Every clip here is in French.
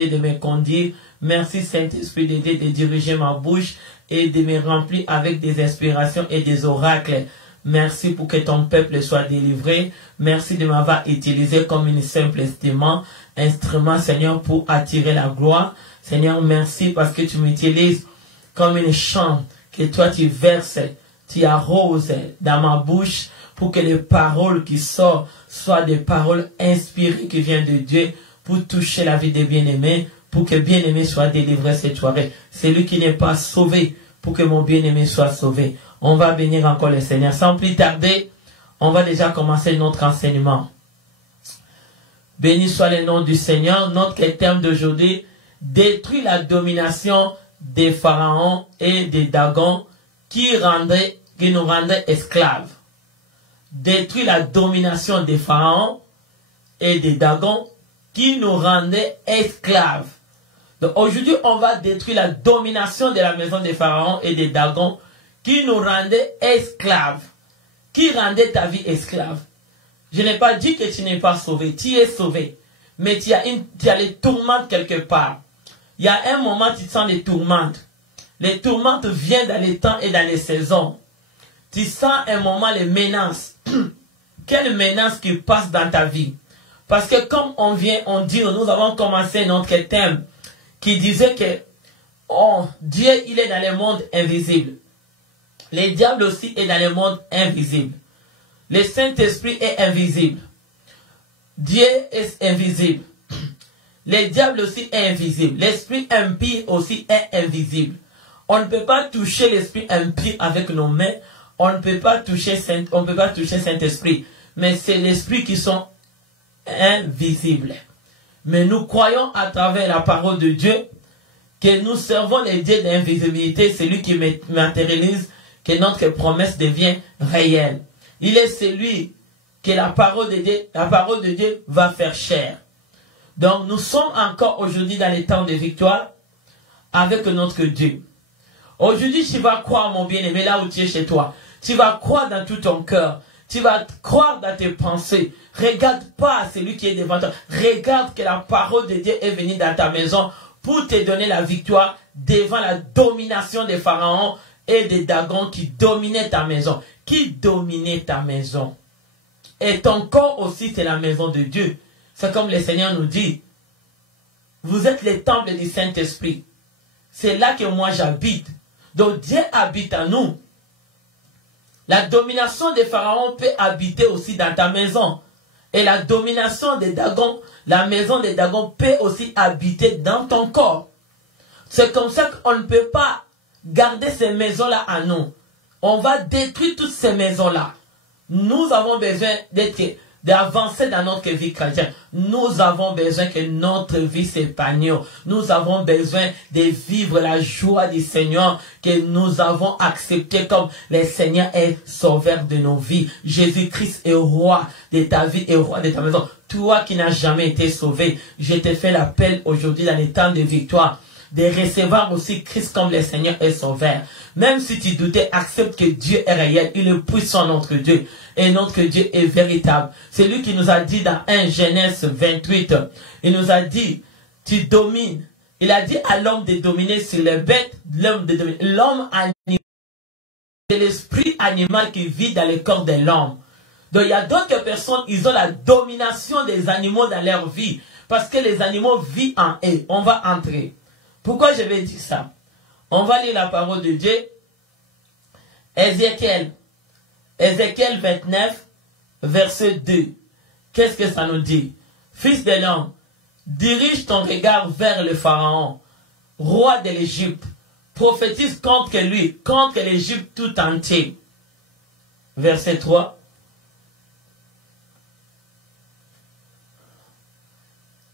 de me conduire. Merci Saint-Esprit d'aider de diriger ma bouche et de me remplir avec des inspirations et des oracles. Merci pour que ton peuple soit délivré. Merci de m'avoir utilisé comme une simple instrument, Seigneur, pour attirer la gloire. Seigneur, merci parce que tu m'utilises comme une chambre que toi tu verses, tu arroses dans ma bouche pour que les paroles qui sortent soient des paroles inspirées qui viennent de Dieu pour toucher la vie des bien-aimés, pour que bien-aimé soit délivré cette soirée. C'est lui qui n'est pas sauvé, pour que mon bien-aimé soit sauvé. On va bénir encore le Seigneur. Sans plus tarder, on va déjà commencer notre enseignement. Béni soit le nom du Seigneur. Notre thème d'aujourd'hui, détruire la domination des pharaons et des dagons qui nous rendraient esclaves. Détruire la domination des pharaons et des dagons qui nous rendaient esclaves. Donc aujourd'hui, on va détruire la domination de la maison des pharaons et des dagons qui nous rendaient esclaves. Qui rendait ta vie esclave. Je n'ai pas dit que tu n'es pas sauvé. Tu es sauvé. Mais tu as les tourmentes quelque part. Il y a un moment où tu sens les tourmentes. Les tourmentes viennent dans les temps et dans les saisons. Tu sens un moment les menaces. Quelle menace qui passe dans ta vie? Parce que comme on dit, nous avons commencé notre thème qui disait que Dieu, il est dans le monde invisible. Le diable aussi est dans le monde invisible. Le Saint-Esprit est invisible. Dieu est invisible. Le diable aussi est invisible. L'esprit impie aussi est invisible. On ne peut pas toucher l'esprit impie avec nos mains. On ne peut pas toucher Saint-Esprit. Mais c'est l'esprit qui sont invisibles. Mais nous croyons à travers la parole de Dieu que nous servons les dieux d'invisibilité. C'est lui qui matérialise que notre promesse devient réelle. Il est celui que la parole de Dieu va faire chair. Donc nous sommes encore aujourd'hui dans les temps de victoire avec notre Dieu. Aujourd'hui tu vas croire, mon bien-aimé, là où tu es chez toi. Tu vas croire dans tout ton cœur. Tu vas croire dans tes pensées. Regarde pas celui qui est devant toi. Regarde que la parole de Dieu est venue dans ta maison pour te donner la victoire devant la domination des pharaons et des dagons qui dominaient ta maison. Qui dominait ta maison. Et ton corps aussi, c'est la maison de Dieu. C'est comme le Seigneur nous dit. Vous êtes les temples du Saint-Esprit. C'est là que moi j'habite. Donc Dieu habite en nous. La domination des pharaons peut habiter aussi dans ta maison. Et la domination des dagons, la maison des dagons peut aussi habiter dans ton corps. C'est comme ça qu'on ne peut pas garder ces maisons-là à nous. On va détruire toutes ces maisons-là. Nous avons besoin d'avancer dans notre vie chrétienne. Nous avons besoin que notre vie s'épanouisse. Nous avons besoin de vivre la joie du Seigneur que nous avons accepté comme le Seigneur est sauveur de nos vies. Jésus-Christ est roi de ta vie et roi de ta maison. Toi qui n'as jamais été sauvé, je te fais l'appel aujourd'hui dans les temps de victoire de recevoir aussi Christ comme le Seigneur est sauveur. Même si tu doutais, accepte que Dieu est réel. Il est puissant, notre Dieu. Et notre Dieu est véritable. C'est lui qui nous a dit dans 1 Genèse 28. Il nous a dit, tu domines. Il a dit à l'homme de dominer sur les bêtes, l'homme de dominer. L'homme animal. C'est l'esprit animal qui vit dans le corps de l'homme. Donc il y a d'autres personnes, ils ont la domination des animaux dans leur vie. Parce que les animaux vivent en eux. On va entrer. Pourquoi je vais dire ça? On va lire la parole de Dieu. Ézéchiel 29, verset 2. Qu'est-ce que ça nous dit? Fils de l'homme, dirige ton regard vers le Pharaon, roi de l'Égypte. Prophétise contre lui, contre l'Égypte tout entier. Verset 3.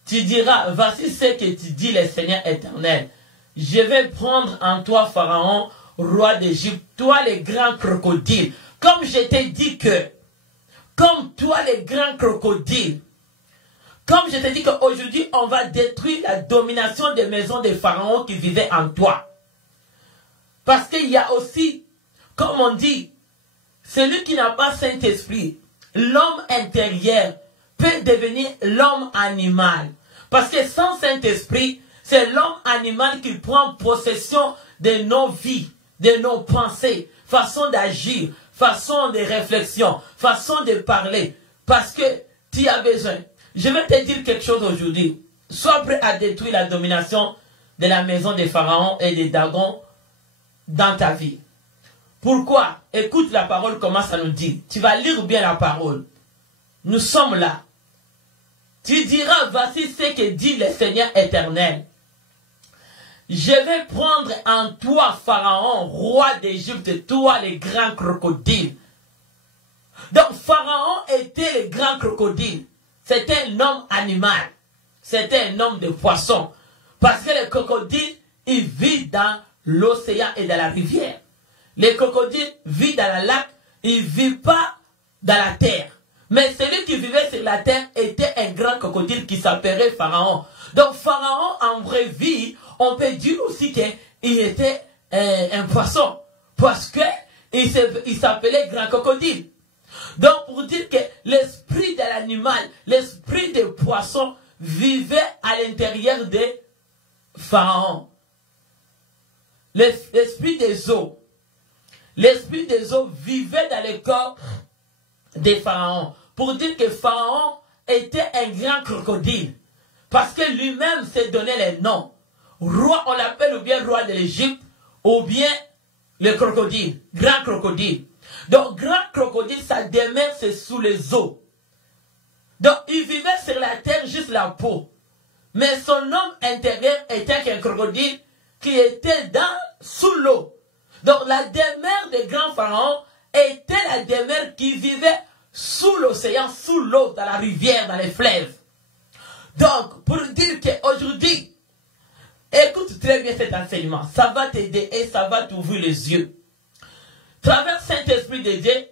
Tu diras, voici ce que tu dis, le Seigneur éternel. Je vais prendre en toi, Pharaon, roi d'Égypte, toi les grands crocodiles. Comme je t'ai dit que, comme toi les grands crocodiles, comme je t'ai dit qu'aujourd'hui, on va détruire la domination des maisons des pharaons qui vivaient en toi. Parce qu'il y a aussi, comme on dit, celui qui n'a pas Saint-Esprit, l'homme intérieur peut devenir l'homme animal. Parce que sans Saint-Esprit, c'est l'homme animal qui prend possession de nos vies, de nos pensées, façon d'agir, façon de réflexion, façon de parler. Parce que tu as besoin. Je vais te dire quelque chose aujourd'hui. Sois prêt à détruire la domination de la maison des pharaons et des dragons dans ta vie. Pourquoi? Écoute la parole, comment ça nous dit. Tu vas lire bien la parole. Nous sommes là. Tu diras, voici ce que dit le Seigneur éternel. Je vais prendre en toi, Pharaon, roi d'Égypte, toi les grands crocodiles. Donc Pharaon était le grand crocodile. C'était un homme animal. C'était un homme de poisson. Parce que le crocodile, il vit dans l'océan et dans la rivière. Le crocodile vit dans la lac, il ne vit pas dans la terre. Mais celui qui vivait sur la terre était un grand crocodile qui s'appelait Pharaon. Donc Pharaon, en vraie vie, on peut dire aussi qu'il était un poisson. Parce qu'il s'appelait grand crocodile. Donc pour dire que l'esprit de l'animal, l'esprit des poissons vivait à l'intérieur de Pharaon. L'esprit des eaux. L'esprit des eaux vivait dans le corps des pharaons. Pour dire que Pharaon était un grand crocodile. Parce que lui-même s'est donné les noms. Roi, on l'appelle ou bien roi de l'Égypte, ou bien le crocodile, grand crocodile. Donc, grand crocodile, sa demeure, c'est sous les eaux. Donc, il vivait sur la terre, juste la peau. Mais son homme intérieur était qu'un crocodile qui était sous l'eau. Donc, la demeure des grands pharaons était la demeure qui vivait sous l'océan, sous l'eau, dans la rivière, dans les fleuves. Donc, pour dire qu'aujourd'hui, écoute très bien cet enseignement. Ça va t'aider et ça va t'ouvrir les yeux. Travers Saint-Esprit de Dieu,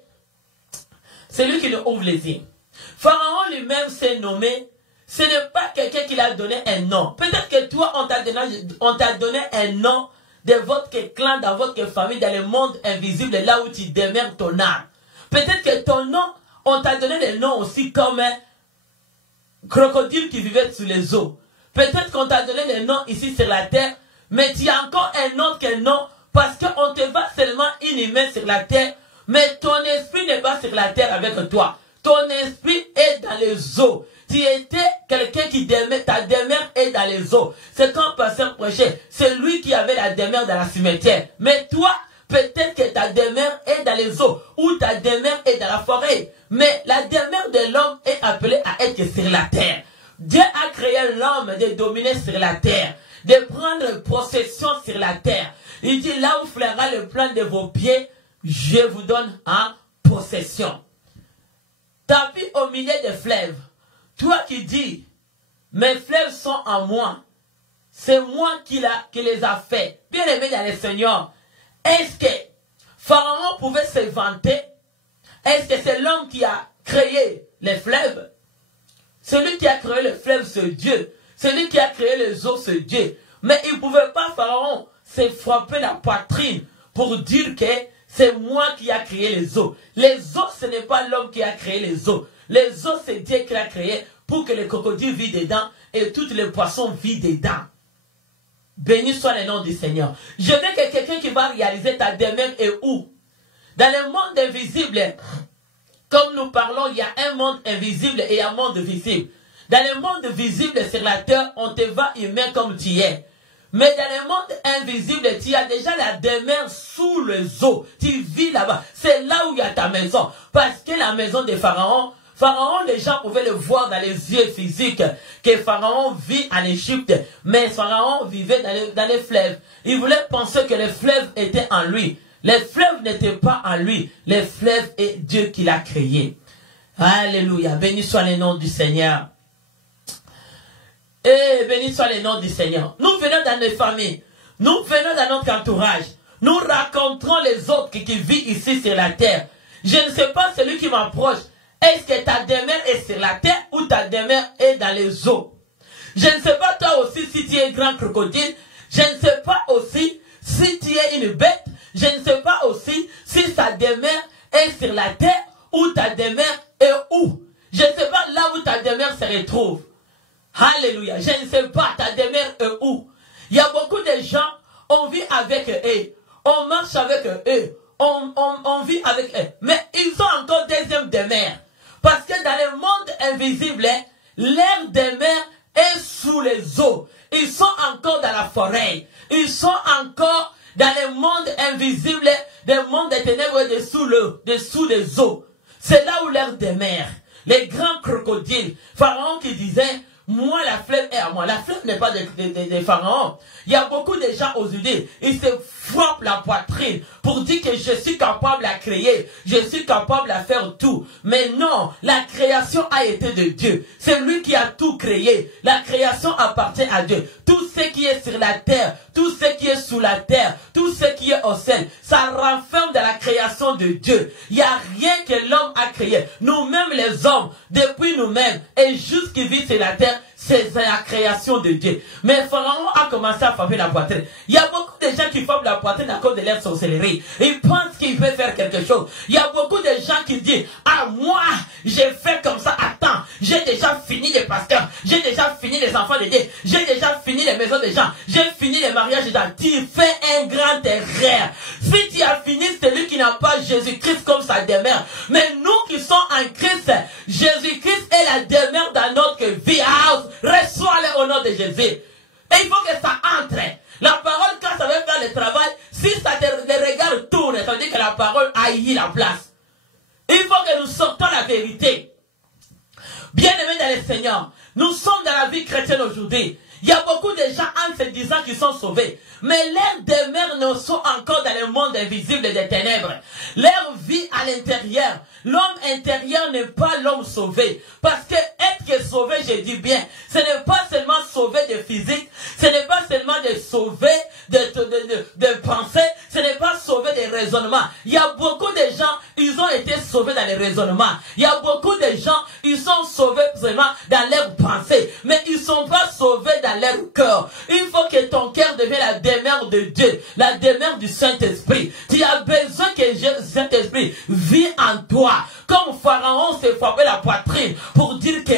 c'est lui qui nous ouvre les yeux. Pharaon lui-même s'est nommé. Ce n'est pas quelqu'un qui l'a donné un nom. Peut-être que toi, on t'a donné un nom de votre clan, dans votre famille, dans le monde invisible, là où tu demeures ton âme. Peut-être que ton nom, on t'a donné des noms aussi comme un crocodile qui vivait sous les eaux. Peut-être qu'on t'a donné des noms ici sur la terre, mais tu as encore un autre nom parce qu'on te va seulement inhumer sur la terre, mais ton esprit n'est pas sur la terre avec toi. Ton esprit est dans les eaux. Tu étais quelqu'un qui demeure, ta demeure est dans les eaux. C'est quand pasteur prêchait, c'est lui qui avait la demeure dans la cimetière. Mais toi, peut-être que ta demeure est dans les eaux, ou ta demeure est dans la forêt. Mais la demeure de l'homme est appelée à être sur la terre. Dieu a créé l'homme de dominer sur la terre, de prendre possession sur la terre. Il dit, là où flaira le plan de vos pieds, je vous donne en possession. Ta vie au milieu des fleuves. Toi qui dis, mes fleuves sont en moi. C'est moi qui les a fait. Bien aimé dans le Seigneur. Est-ce que Pharaon pouvait se vanter? Est-ce que c'est l'homme qui a créé les fleuves? Celui qui a créé les fleuves, c'est Dieu. Celui qui a créé les eaux, c'est Dieu. Mais il ne pouvait pas, Pharaon, se frapper la poitrine pour dire que c'est moi qui a créé les eaux. Les eaux, ce n'est pas l'homme qui a créé les eaux. Les eaux, c'est Dieu qui l'a créé pour que les crocodiles vivent dedans et tous les poissons vivent dedans. Béni soit le nom du Seigneur. Je veux que quelqu'un qui va réaliser ta demeure est où? Dans le monde invisible, comme nous parlons, il y a un monde invisible et un monde visible. Dans le monde visible sur la terre, on te va humain comme tu es. Mais dans le monde invisible, tu as déjà la demeure sous les eaux. Tu vis là-bas. C'est là où il y a ta maison. Parce que la maison de Pharaon, les gens pouvaient le voir dans les yeux physiques, que Pharaon vit en Égypte. Mais Pharaon vivait dans les fleuves. Il voulait penser que les fleuves étaient en lui. Les fleuves n'étaient pas en lui. Les fleuves est Dieu qui l'a créé. Alléluia. Béni soit le nom du Seigneur. Et béni soit le nom du Seigneur. Nous venons dans nos familles. Nous venons dans notre entourage. Nous rencontrons les autres qui vivent ici sur la terre. Je ne sais pas celui qui m'approche. Est-ce que ta demeure est sur la terre ou ta demeure est dans les eaux? Je ne sais pas toi aussi si tu es grand crocodile. Je ne sais pas aussi si tu es une bête. Je ne sais pas aussi si ta demeure est sur la terre ou ta demeure est où. Je ne sais pas là où ta demeure se retrouve. Alléluia. Je ne sais pas, ta demeure est où? Il y a beaucoup de gens, on vit avec eux, on marche avec eux, on vit avec eux. Mais ils ont encore deuxième demeure. Parce que dans le monde invisible, leur demeure est sous les eaux. Ils sont encore dans la forêt. Ils sont encore dans le monde invisible, le monde des ténèbres dessous les eaux. C'est là où leur demeure. Les grands crocodiles, Pharaon qui disait, moi la flemme est à moi. La flemme n'est pas de Pharaon. Il y a beaucoup de gens aujourd'hui, ils se frappent la poitrine pour dire que je suis capable à créer, je suis capable à faire tout. Mais non, la création a été de Dieu. C'est lui qui a tout créé. La création appartient à Dieu. Tout ce qui est sur la terre, tout ce qui est sous la terre, tout ce qui est au ciel, ça renferme de la création de Dieu. Il n'y a rien que l'homme a créé. Nous-mêmes les hommes, depuis nous-mêmes, et jusqu'à vit sur la terre, c'est la création de Dieu. Mais Pharaon a commencé à frapper la poitrine. Il y a beaucoup de gens qui frappent la poitrine à cause de leur sorcellerie. Ils pensent qu'ils peuvent faire quelque chose. Il y a beaucoup de gens qui disent, ah moi, j'ai fait comme ça. Attends, j'ai déjà fini les pasteurs. J'ai déjà fini les enfants de Dieu. J'ai déjà fini les maisons des gens. J'ai fini les mariages des gens. Tu fais un grand erreur. Si tu as fini, celui qui n'a pas Jésus-Christ comme sa demeure. Mais nous qui sommes en Christ, Jésus-Christ est la demeure dans notre vie. Reçois-le au nom de Jésus. Et il faut que ça entre. La parole, quand ça veut faire le travail, si ça le regard tourne, ça veut dire que la parole a eu la place. Il faut que nous sortons la vérité. Bien-aimés dans le Seigneur, nous sommes dans la vie chrétienne aujourd'hui. Il y a beaucoup de gens en se disant qu'ils sont sauvés. Mais leurs demeures ne sont encore dans le monde invisible des ténèbres. Leur vie à l'intérieur. L'homme intérieur n'est pas l'homme sauvé. Parce que être sauvé, je dis bien, ce n'est pas seulement sauver de physique, ce n'est pas seulement de sauver de pensée, ce n'est pas sauver des raisonnements. Il y a beaucoup de gens, ils ont été sauvés dans les raisonnements. Il y a beaucoup de gens, ils sont sauvés seulement dans leurs pensées. Mais ils ne sont pas sauvés dans leur cœur. Il faut que ton cœur devienne la demeure de Dieu, la demeure du Saint-Esprit. Tu as besoin que le Saint-Esprit vive en toi. Comme Pharaon s'est frappé la poitrine pour dire que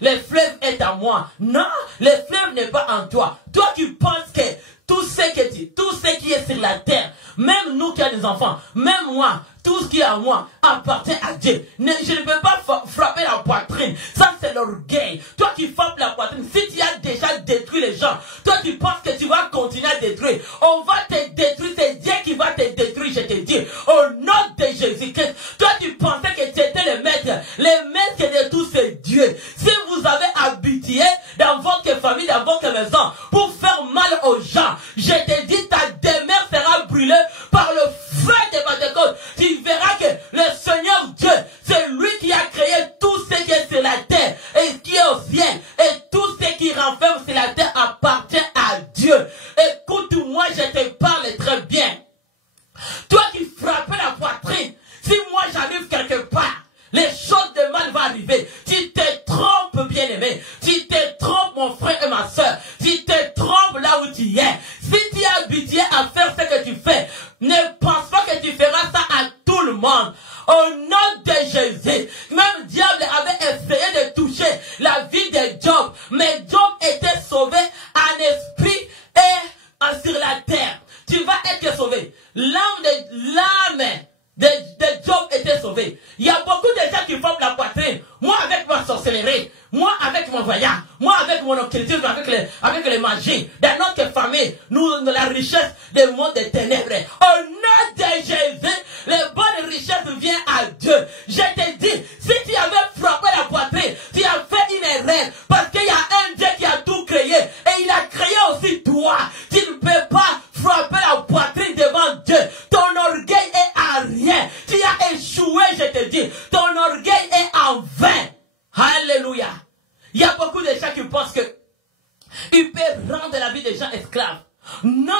le fleuve est à moi. Non, le fleuve n'est pas en toi. Toi qui penses que tout ce qui est sur la terre, même nous qui avons des enfants, même moi, tout ce qui est à moi appartient à Dieu. Je ne peux pas frapper la poitrine. Ça, c'est l'orgueil. Toi qui frappes la poitrine, si tu as déjà détruit les gens, toi tu penses que tu vas continuer à détruire. On va te détruire. C'est Dieu qui va te détruire, je te dis. Au nom de Jésus-Christ. Toi tu pensais que tu étais le maître. Le maître de tout, c'est Dieu. Si vous avez habitué dans votre famille, dans votre maison, pour faire mal aux gens, je te dis, ta demeure sera brûlée par le feu de Pentecôte. Tu verras que le Seigneur Dieu, c'est lui qui a créé tout ce qui est sur la terre et qui est au ciel. Et tout ce qui renferme sur la terre appartient à Dieu. Écoute-moi, je te parle très bien. Toi qui frappes la poitrine, si moi j'arrive quelque part, les choses de mal vont arriver. Tu te trompes, bien-aimé. Tu te trompes, mon frère et ma soeur. Tu te trompes là où tu es. Si tu es habitué à faire ce que tu fais, ne pense pas que tu feras ça à tout le monde. Au nom de Jésus, même diable avait essayé de toucher la vie de Job. Mais Job était sauvé en esprit et sur la terre. Tu vas être sauvé. L'âme de Job était sauvé. Il y a beaucoup de gens qui frappent la poitrine. Moi avec ma sorcellerie, moi avec mon voyage, moi avec mon occultisme, avec les magies. Dans notre famille, nous la richesse du monde des ténèbres. Au nom de Jésus, les bonnes richesses viennent à Dieu. Je te dis, si tu avais frappé la poitrine, tu as fait une erreur. Parce qu'il y a un Dieu qui a tout créé. Et il a créé aussi toi. Tu ne peux pas frapper la poitrine devant Dieu. Ton orgueil est à rien. Tu as échoué, je te dis. Ton orgueil est en vain. Alléluia. Il y a beaucoup de gens qui pensent que ils peuvent rendre la vie des gens esclaves. Non.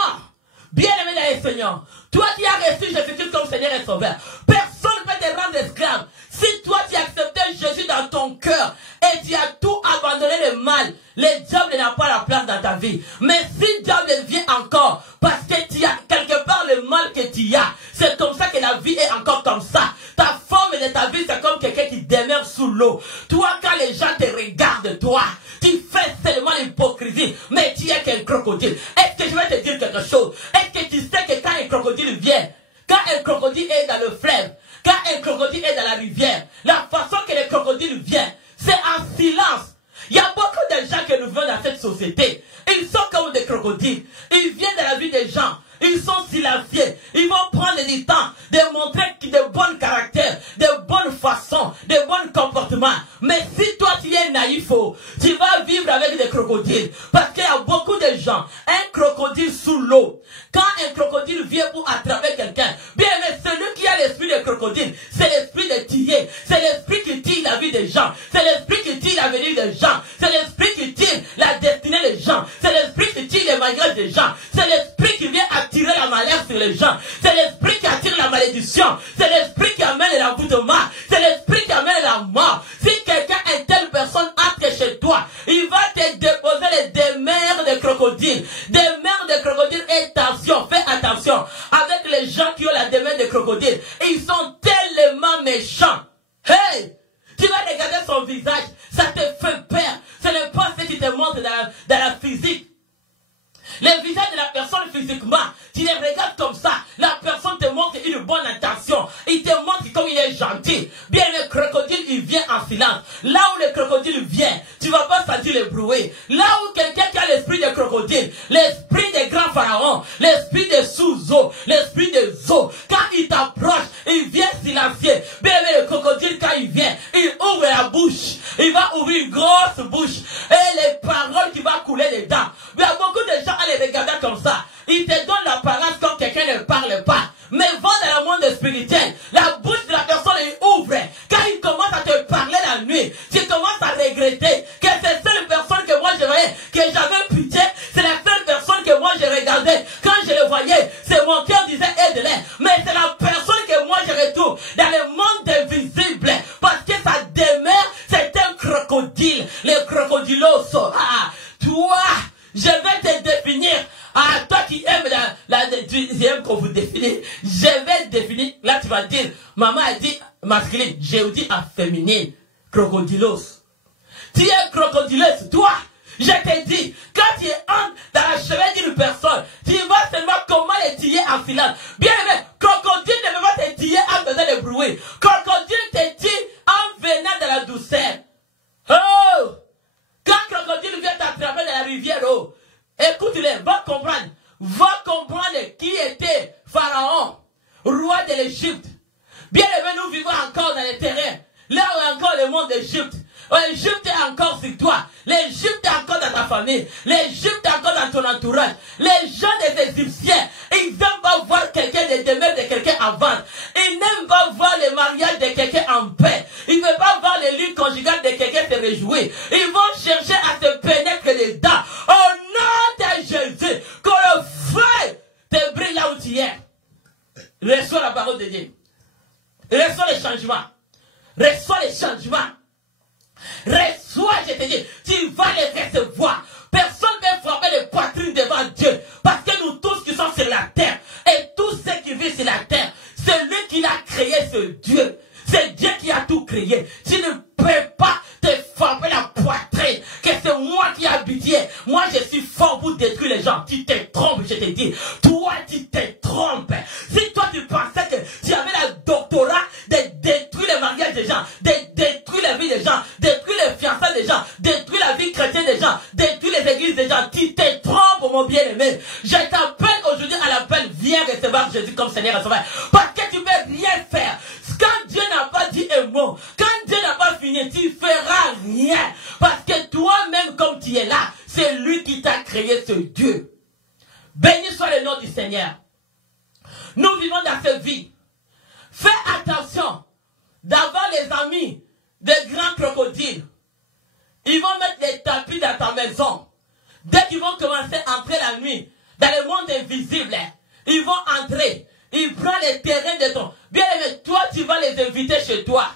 Bien-aimé dans le Seigneur, toi qui as reçu Jésus-Christ comme Seigneur et Sauveur, personne ne peut te rendre esclave. Si toi tu as accepté Jésus dans ton cœur et tu as tout abandonné le mal, le diable n'a pas la place dans ta vie. Mais si le diable vient encore, parce que tu as quelque part le mal que tu as, c'est comme ça que la vie est encore comme ça. Ta forme de ta vie, c'est comme quelqu'un qui demeure sous l'eau. Toi, quand les gens te regardent, toi, tu un crocodile. Est-ce que je vais te dire quelque chose? Est-ce que tu sais que quand un crocodile vient, quand un crocodile est dans le fleuve, quand un crocodile est dans la rivière, la façon que le crocodile vient, c'est en silence. Il y a beaucoup de gens qui nous veulent dans cette société. Ils sont comme des crocodiles. Ils viennent dans la vie des gens. Ils sont silencieux. Ils vont prendre du temps de montrer de bons caractères, de bonnes façons, de bons comportements. Mais si toi tu es naïf, tu vas vivre avec des crocodiles. Parce qu'il y a beaucoup de gens. Un crocodile sous l'eau. Quand un crocodile vient pour attraper quelqu'un, bien mais celui qui a l'esprit de crocodile, c'est l'esprit de tirer. C'est l'esprit qui tire la vie des gens. C'est l'esprit qui tire l'avenir des gens. C'est l'esprit qui tire la destinée des gens. C'est l'esprit qui tire les mariages des gens. C'est l'esprit qui vient attirer la malheur sur les gens. C'est l'esprit qui attire la malédiction. C'est l'esprit qui amène l'envoûtement. C'est l'esprit qui amène la mort. Si quelqu'un, une telle personne entre chez toi, il va te déposer des mers de crocodiles. Des mers de crocodiles. Et attention, fais attention avec les gens qui ont la demeure de crocodile. Ils sont tellement méchants. Hey! Tu vas regarder son visage, ça te fait peur. Ce n'est pas ce qui te montre dans la physique. Le visage de la personne physiquement, tu les regardes comme ça, la personne te montre une bonne intention. Il te montre comme il est gentil. Bien, le crocodile, il vient en silence. Là où le crocodile vient, tu ne vas pas sentir le bruit. Là où quelqu'un qui a l'esprit de crocodile, l'esprit des grands pharaons, l'esprit des sous-eaux, l'esprit des eaux, quand il t'approche, il vient silencieux. Bien, le crocodile, quand il vient, il ouvre la bouche. Il va ouvrir une grosse bouche. Et les paroles qui vont couler dedans. Il y a beaucoup de gens à les regarder comme ça. Ils te donnent l'apparence comme quelqu'un ne parle pas. Mais va dans le monde spirituel. La bouche de la personne est ouvre. Quand il commence à te parler la nuit, tu commences à regretter que c'est la seule personne que moi je voyais, que j'avais pitié. C'est la seule personne que moi je regardais. Quand je le voyais, c'est mon cœur disait aide-les. Mais c'est la personne que moi je retrouve dans le monde invisible. Parce que sa demeure, c'est un crocodile. Le crocodilos. Ah, toi, je vais te définir. Ah, toi qui aimes j'aime qu'on vous définisse. Je vais définir. Là, tu vas dire, maman a dit masculine, j'ai dit à féminine. Crocodilos. Tu es crocodilos, toi. Je te dis, quand tu entres dans la cheville d'une personne, tu vas seulement comment les tirer en silence. Bien aimé, crocodile ne peut pas te tirer en faisant de bruit. Crocodile te tire en venant de la douceur. Oh! Quand crocodile vient t'attraper dans la rivière, oh, écoute-les, va comprendre qui était Pharaon, roi de l'Égypte. Bien aimé, nous vivons encore dans les terrains, là où est encore le monde d'Égypte. L'Égypte est encore sur toi. L'Égypte est encore dans ta famille. L'Égypte est encore dans ton entourage. Les gens des Égyptiens, ils n'aiment pas voir quelqu'un de demeure de quelqu'un en vente. Ils n'aiment pas voir le mariage de quelqu'un en paix. Ils ne veulent pas voir le lit conjugal de quelqu'un se réjouir. Ils vont chercher à se pénétrer dedans. Au nom de Jésus, que le feu te brille là où tu es. Reçois la parole de Dieu. Reçois les changements. Reçois les changements. Reçois, je te dis, tu vas les recevoir. Personne ne peut frapper les poitrines devant Dieu. Parce que nous tous qui sommes sur la terre, et tous ceux qui vivent sur la terre, c'est lui qui l'a créé, ce Dieu. C'est Dieu qui a tout créé. Tu ne peux pas te frapper la poitrine, que c'est moi qui ai habité. Moi, je suis fort pour détruire les gens. Tu te trompes, je te dis. Toi, tu te trompes. Si toi, tu pensais que tu avais le doctorat de détruire les mariages des gens, de détruire la vie des gens, détruire les fiançailles des gens, détruire la vie chrétienne des gens, détruire les églises des gens, tu te trompes, mon bien-aimé. Je t'appelle aujourd'hui à l'appel, viens recevoir Jésus comme Seigneur et Sauveur. Parce que tu ne peux rien faire. Quand Dieu n'a pas dit un mot, quand Dieu n'a pas fini, tu ne feras rien. Parce que toi-même, comme tu es là, c'est lui qui t'a créé, ce Dieu. Béni soit le nom du Seigneur. Nous vivons dans cette vie. Fais attention d'avoir les amis des grands crocodiles. Ils vont mettre des tapis dans ta maison. Dès qu'ils vont commencer à entrer la nuit, dans le monde invisible, ils vont entrer. Ils prennent les terrains de ton... Bien aimé, toi, tu vas les inviter chez toi.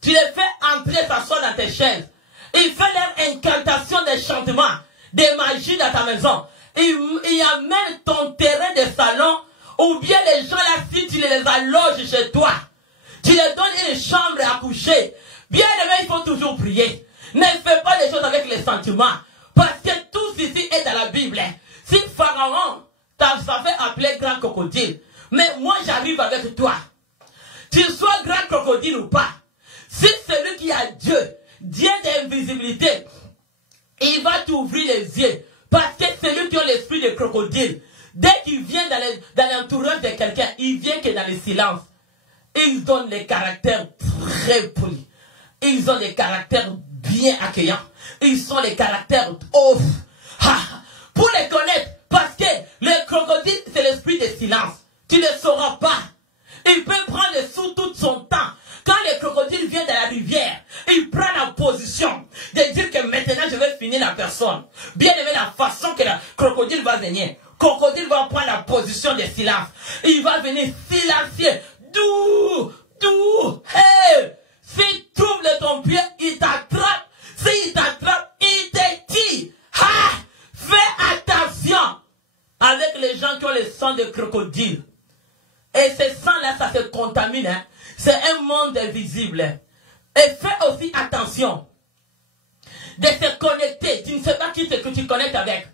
Tu les fais entrer, s'asseoir dans tes chaises. Ils font leur incantation de chantement, de magie dans ta maison. Ils amènent ton terrain de salon, ou bien les gens là, si tu les alloges chez toi, tu les donnes une chambre à coucher. Bien aimé, il faut toujours prier. Ne fais pas les choses avec les sentiments. Parce que tout ceci est dans la Bible. Si Pharaon t'a fait appeler grand crocodile, mais moi j'arrive avec toi. Tu sois grand crocodile ou pas, si celui qui a Dieu, Dieu d'invisibilité, il va t'ouvrir les yeux. Parce que celui qui a l'esprit de crocodile, dès qu'il vient dans l'entourage de quelqu'un, il vient que dans le silence. Ils donnent les caractères très polis. Ils ont des caractères bien accueillants. Ils sont les caractères off. Pour les connaître, parce que le crocodile, c'est l'esprit de silence. Tu ne sauras pas. Il peut prendre sous tout son temps. Quand le crocodile vient de la rivière, il prend la position de dire que maintenant je vais finir la personne. Bien aimé, la façon que le crocodile va venir. Le crocodile va prendre la position de silence. Il va venir silencieux. Doux. Hey! S'il trouve ton pied, il t'attrape. S'il t'attrape, il te tire. Fais attention avec les gens qui ont le sang de crocodile. Et ce sang-là, ça se contamine. Hein? C'est un monde invisible. Et fais aussi attention de se connecter. Tu ne sais pas qui c'est que tu connectes avec.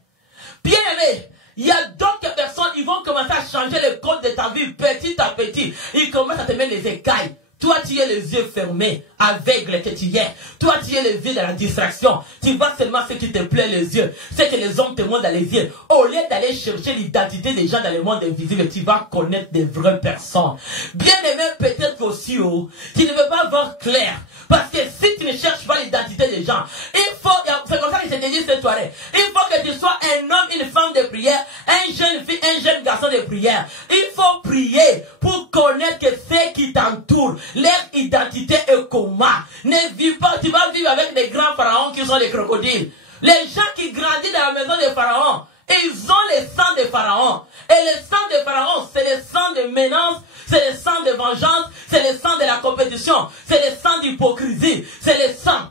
Bien aimé, il y a d'autres personnes, ils vont commencer à changer le code de ta vie petit à petit. Ils commencent à te mettre les écailles. Toi, tu es les yeux fermés, aveugle que tu es. Toi, tu es les yeux de la distraction. Tu vois seulement ce qui te plaît les yeux. Ce que les hommes te montrent dans les yeux. Au lieu d'aller chercher l'identité des gens dans le monde invisible, tu vas connaître des vraies personnes. Bien aimé, peut-être aussi, tu ne veux pas voir clair. Parce que si tu ne cherches pas l'identité des gens, il faut, c'est comme ça que je te dis cette soirée, il faut que tu sois un homme, une femme de prière, un jeune fille, un jeune garçon de prière. Il faut prier pour connaître que ce qui t'entoure, leur identité est comment. Ne vis pas, tu vas vivre avec des grands pharaons qui sont les crocodiles. Les gens qui grandissent dans la maison des pharaons, ils ont le sang de pharaons. Et le sang de pharaons, c'est le sang de menace, c'est le sang de vengeance, c'est le sang de la compétition, c'est le sang d'hypocrisie, c'est le sang.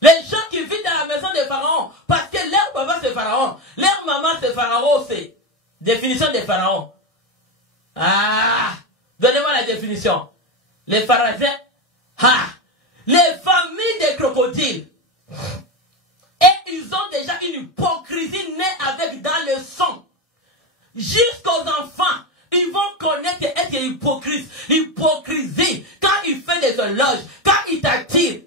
Les gens qui vivent dans la maison des pharaons, parce que leur papa c'est pharaon, leur maman c'est pharaon, c'est définition des pharaons. Donnez-moi la définition. Les pharaons, les familles des crocodiles. Et ils ont déjà une hypocrisie née avec dans le sang. Jusqu'aux enfants, ils vont connaître être hypocrite. L'hypocrisie, quand il fait des éloges, quand il t'attire,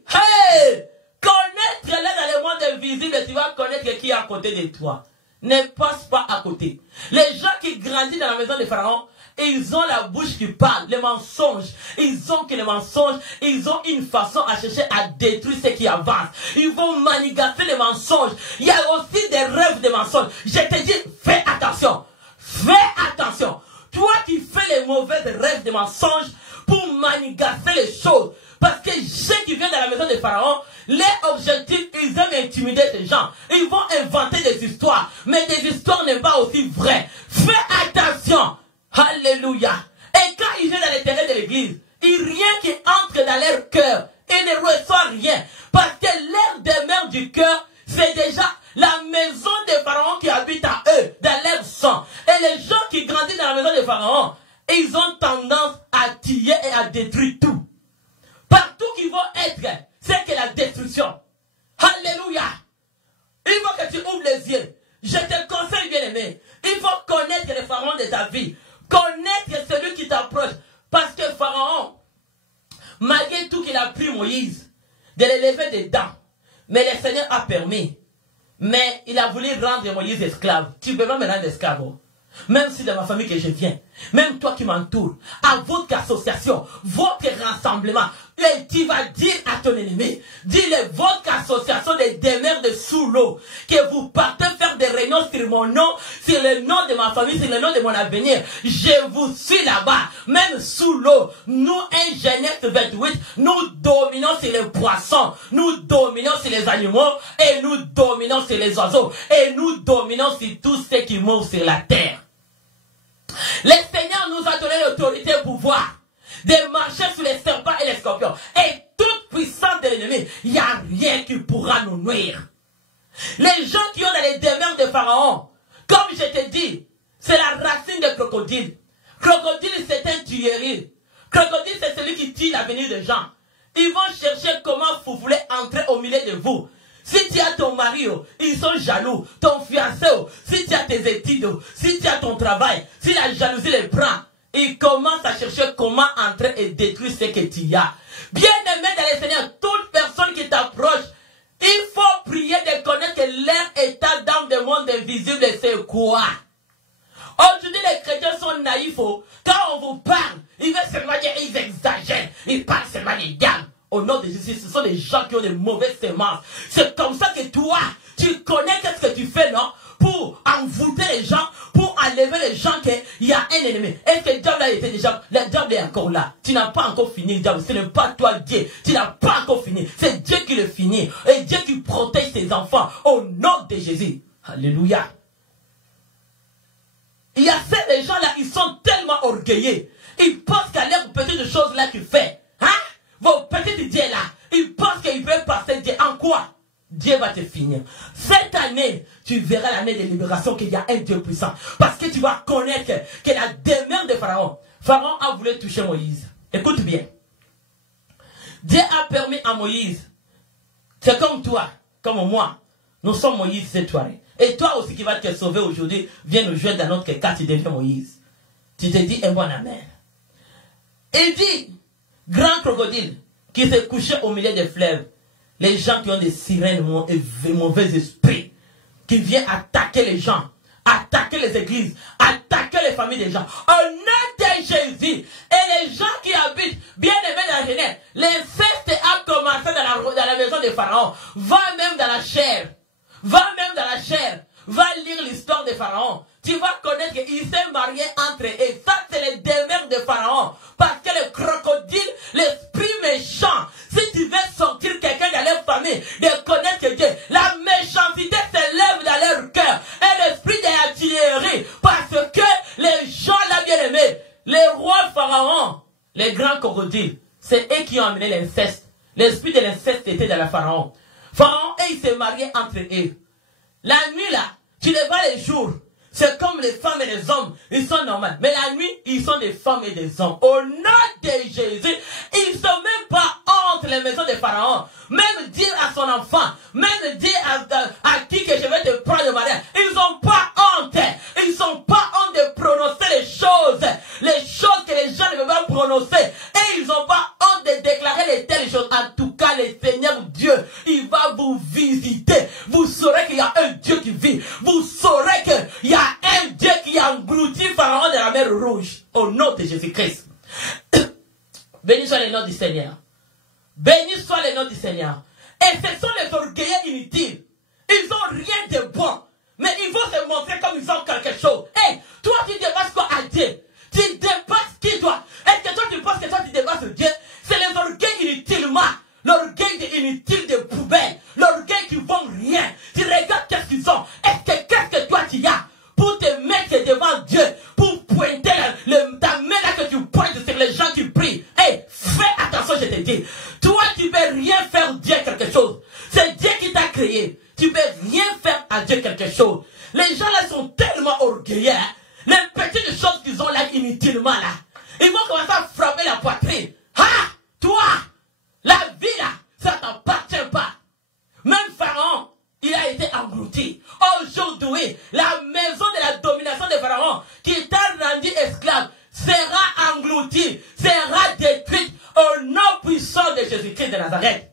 connaître-les dans le monde invisible, tu vas connaître qui est à côté de toi. Ne passe pas à côté. Les gens qui grandissent dans la maison des pharaons, ils ont la bouche qui parle, les mensonges. Ils ont que les mensonges, ils ont une façon à chercher à détruire ce qui avance. Ils vont manigacer les mensonges. Il y a aussi des rêves de mensonges. Je te dis, fais attention. Fais attention. Toi qui fais les mauvais rêves de mensonges pour manigacer les choses. Parce que ceux qui viennent dans la maison des pharaons, leur objectif, ils aiment intimider ces gens. Ils vont inventer des histoires. Mais des histoires n'est pas aussi vraies. Fais attention. Alléluia. Et quand ils viennent dans les terrains de l'église, il n'y a rien qui entre dans leur cœur. Et ne reçoit rien. Parce que leur demeure du cœur, c'est déjà la maison des pharaons qui habite à eux, dans leur sang. Et les gens qui grandissent dans la maison des pharaons, ils ont tendance à tuer et à détruire tout. Partout qu'ils vont être, c'est que la destruction. Alléluia. Il faut que tu ouvres les yeux. Je te conseille, bien aimé. Il faut connaître les pharaons de ta vie. Connaître celui qui t'approche. Parce que Pharaon, malgré tout qu'il a pris Moïse, de l'élever dedans, mais le Seigneur a permis. Mais il a voulu rendre Moïse esclave. Tu peux pas me rendre esclave. Même si de ma famille que je viens, même toi qui m'entoures, à votre association, votre rassemblement, et tu vas dire à ton ennemi, dis-le, votre association des demeures de sous l'eau, que vous partez faire des réunions sur mon nom, sur le nom de ma famille, sur le nom de mon avenir, je vous suis là-bas, même sous l'eau. Nous, un Genèse 28, nous dominons sur les poissons, nous dominons sur les animaux, et nous dominons sur les oiseaux, et nous dominons sur tout ce qui move sur la terre. Le Seigneur nous a donné l'autorité et pouvoir de marcher sur les serpents et les scorpions. Et toute puissance de l'ennemi, il n'y a rien qui pourra nous nuire. Les gens qui ont dans les demeures de Pharaon, comme je te dis, c'est la racine de crocodile. Crocodile, c'est un tuerie. Crocodile, c'est celui qui tue l'avenir des gens. Ils vont chercher comment vous voulez entrer au milieu de vous. Si tu as ton mari, ils sont jaloux. Ton fiancé, si tu as tes études, si tu as ton travail, si la jalousie les prend, ils commencent à chercher comment entrer et détruire ce que tu as. Bien-aimé dans le Seigneur, toute personne qui t'approche, il faut prier de connaître que leur état dans le monde invisible, c'est quoi? Aujourd'hui, les chrétiens sont naïfs. Quand on vous parle, ils veulent seulement dire, ils exagèrent. Ils parlent seulement des gammes. Au nom de Jésus, ce sont des gens qui ont des mauvaises semences. C'est comme ça que toi, tu connais qu'est-ce que tu fais, non? Pour envoûter les gens, pour enlever les gens qu'il y a un ennemi. Est-ce que le diable a été déjà, le diable est encore là? Tu n'as pas encore fini le diable. Ce n'est pas toi Dieu. Tu n'as pas encore fini. C'est Dieu qui le finit. Et Dieu qui protège ses enfants. Au nom de Jésus. Alléluia. Il y a ces gens-là, ils sont tellement orgueilleux. Ils pensent qu'à leurs petites choses là tu fais. Hein? Vos petites dieux là, ils pensent qu'ils peuvent passer Dieu. En quoi? Dieu va te finir. Cette année, tu verras l'année de libération qu'il y a un Dieu puissant. Parce que tu vas connaître que la demeure de Pharaon. Pharaon a voulu toucher Moïse. Écoute bien. Dieu a permis à Moïse. C'est comme toi, comme moi. Nous sommes Moïse cette soirée. Et toi aussi qui vas te sauver aujourd'hui, viens nous jouer dans notre cas, tu deviens Moïse. Tu te dis un bon amen. Il dit, grand crocodile qui s'est couché au milieu des fleuves, les gens qui ont des sirènes et mauvais esprits, qui viennent attaquer les gens, attaquer les églises, attaquer les familles des gens. Au nom de Jésus, et les gens qui habitent, bien aimés dans la jeunesse, l'inceste a commencé dans la maison de Pharaon. Va même dans la chair. Va même dans la chair. Va lire l'histoire de Pharaon. Tu vas connaître qu'il s'est marié entre eux. Et ça, c'est les demeures de Pharaon. Parce que le crocodile, l'esprit méchant, si tu veux sortir quelqu'un dans leur famille, de connaître que Dieu, la méchanceté s'élève dans leur cœur. Et l'esprit de l'artillerie. Parce que les gens là bien aimés, les rois Pharaon, les grands crocodiles, c'est eux qui ont amené l'inceste. L'esprit de l'inceste était dans la Pharaon. Pharaon et il s'est marié entre eux. La nuit là, tu les vois les jours. C'est comme les femmes et les hommes. Ils sont normaux. Mais la nuit, ils sont des femmes et des hommes. Au nom de Jésus, ils ne sont même pas entre les maisons de Pharaon. Même dire à son enfant, même dire à qui que je vais te prendre le mariage. Ils n'ont pas honte. Ils ne sont pas honte de prononcer les choses que les gens ne veulent pas prononcer. Et ils n'ont pas honte de déclarer les telles choses. En tout cas, le Seigneur Dieu, il va vous visiter. Vous saurez qu'il y a un Dieu qui vit. Vous saurez qu'il y a un Dieu qui a englouti Pharaon de la mer Rouge. Au nom de Jésus-Christ. Béni soit le nom du Seigneur. Béni soit le nom du Seigneur. Et ce sont les orgueilleux inutiles. Ils n'ont rien de bon. Mais ils vont se montrer comme ils ont quelque chose. Hey, toi tu dépasses quoi à Dieu? Tu dépasses qui toi? Est-ce que toi tu penses que toi tu dépasses Dieu? C'est les orgueils inutilement. L'orgueil inutile de poubelle. L'orgueil qui vont rien. Tu regardes qu'est-ce qu'ils ont. Qu'est-ce que toi tu as pour te mettre devant Dieu, pour pointer ta main là que tu pointes sur les gens qui prient. Hey, fais attention, je te dis. Toi, tu peux rien faire Dieu quelque chose. C'est Dieu qui t'a créé. Tu peux rien faire à Dieu quelque chose. Les gens là sont tellement orgueilleux. Hein? Les petites choses qu'ils ont là inutilement là. Ils vont commencer à frapper la poitrine. Ah, toi, la vie là, ça t'appartient pas. Même Pharaon, il a été englouti. Aujourd'hui, la maison de la domination de Pharaon, qui t'a rendu esclave, sera engloutie, sera détruite au nom puissant de Jésus-Christ de Nazareth.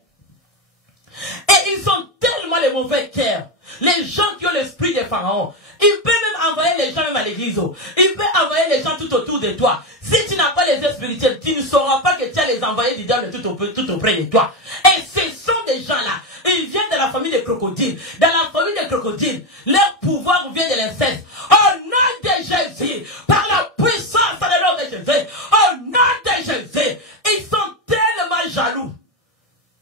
Et ils sont tellement les mauvais cœurs. Les gens qui ont l'esprit de Pharaon. Il peut même envoyer les gens même à l'église. Il peut envoyer les gens tout autour de toi. Si tu n'as pas les yeux spirituels, tu ne sauras pas que tu as les envoyés du diable tout auprès de toi. Et ce sont des gens-là. Ils viennent de la famille des crocodiles. Dans la famille des crocodiles, leur pouvoir vient de l'inceste. Au nom de Jésus, par la puissance de nom de Jésus, au nom de Jésus, ils sont tellement jaloux.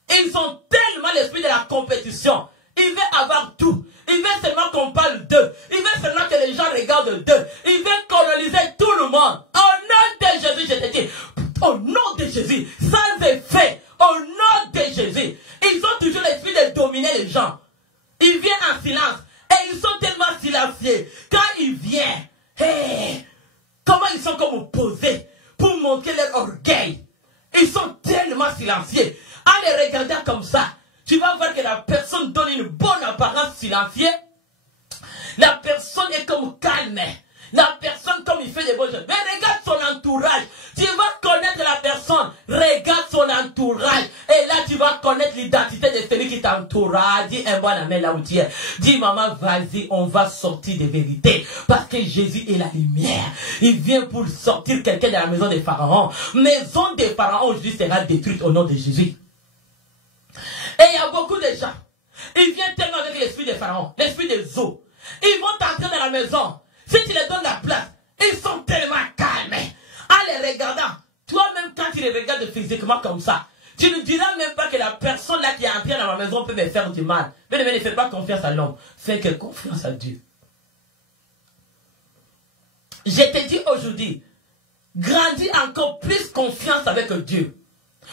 Ils ont tellement l'esprit de la compétition. Ils veulent avoir tout. Ils veulent seulement qu'on parle d'eux. Ils veulent seulement que les gens regardent d'eux. Ils veulent coloniser tout le monde. Au nom de Jésus, je te dis. Au nom de Jésus, sans effet. Au nom de Jésus. Ils ont toujours l'esprit de dominer les gens. Ils viennent en silence. Et ils sont tellement silencieux. Quand ils viennent, hey, comment ils sont comme opposés pour montrer leur orgueil. Ils sont tellement silencieux. En les regardant comme ça, tu vas voir que la personne donne une bonne apparence silencieuse. La personne est comme calme. La personne comme il fait des bonnes choses. Mais regarde son entourage. Tu vas connaître la personne. Regarde son entourage. Et là, tu vas connaître l'identité de celui qui t'entoure. Dis un bon amen là où tu es. Dis maman, vas-y, on va sortir des vérités. Parce que Jésus est la lumière. Il vient pour sortir quelqu'un de la maison des pharaons. Maison des pharaons aujourd'hui sera détruite au nom de Jésus. Et il y a beaucoup de gens. Ils viennent tellement avec l'esprit des pharaons, l'esprit des eaux. Ils vont t'entrer dans la maison. Si tu les donnes la place, ils sont tellement calmes. En les regardant, toi-même quand tu les regardes physiquement comme ça, tu ne diras même pas que la personne là qui est entrée dans ma maison peut me faire du mal. Mais ne fais pas confiance à l'homme. Fais que confiance à Dieu. Je te dis aujourd'hui, grandis encore plus confiance avec Dieu.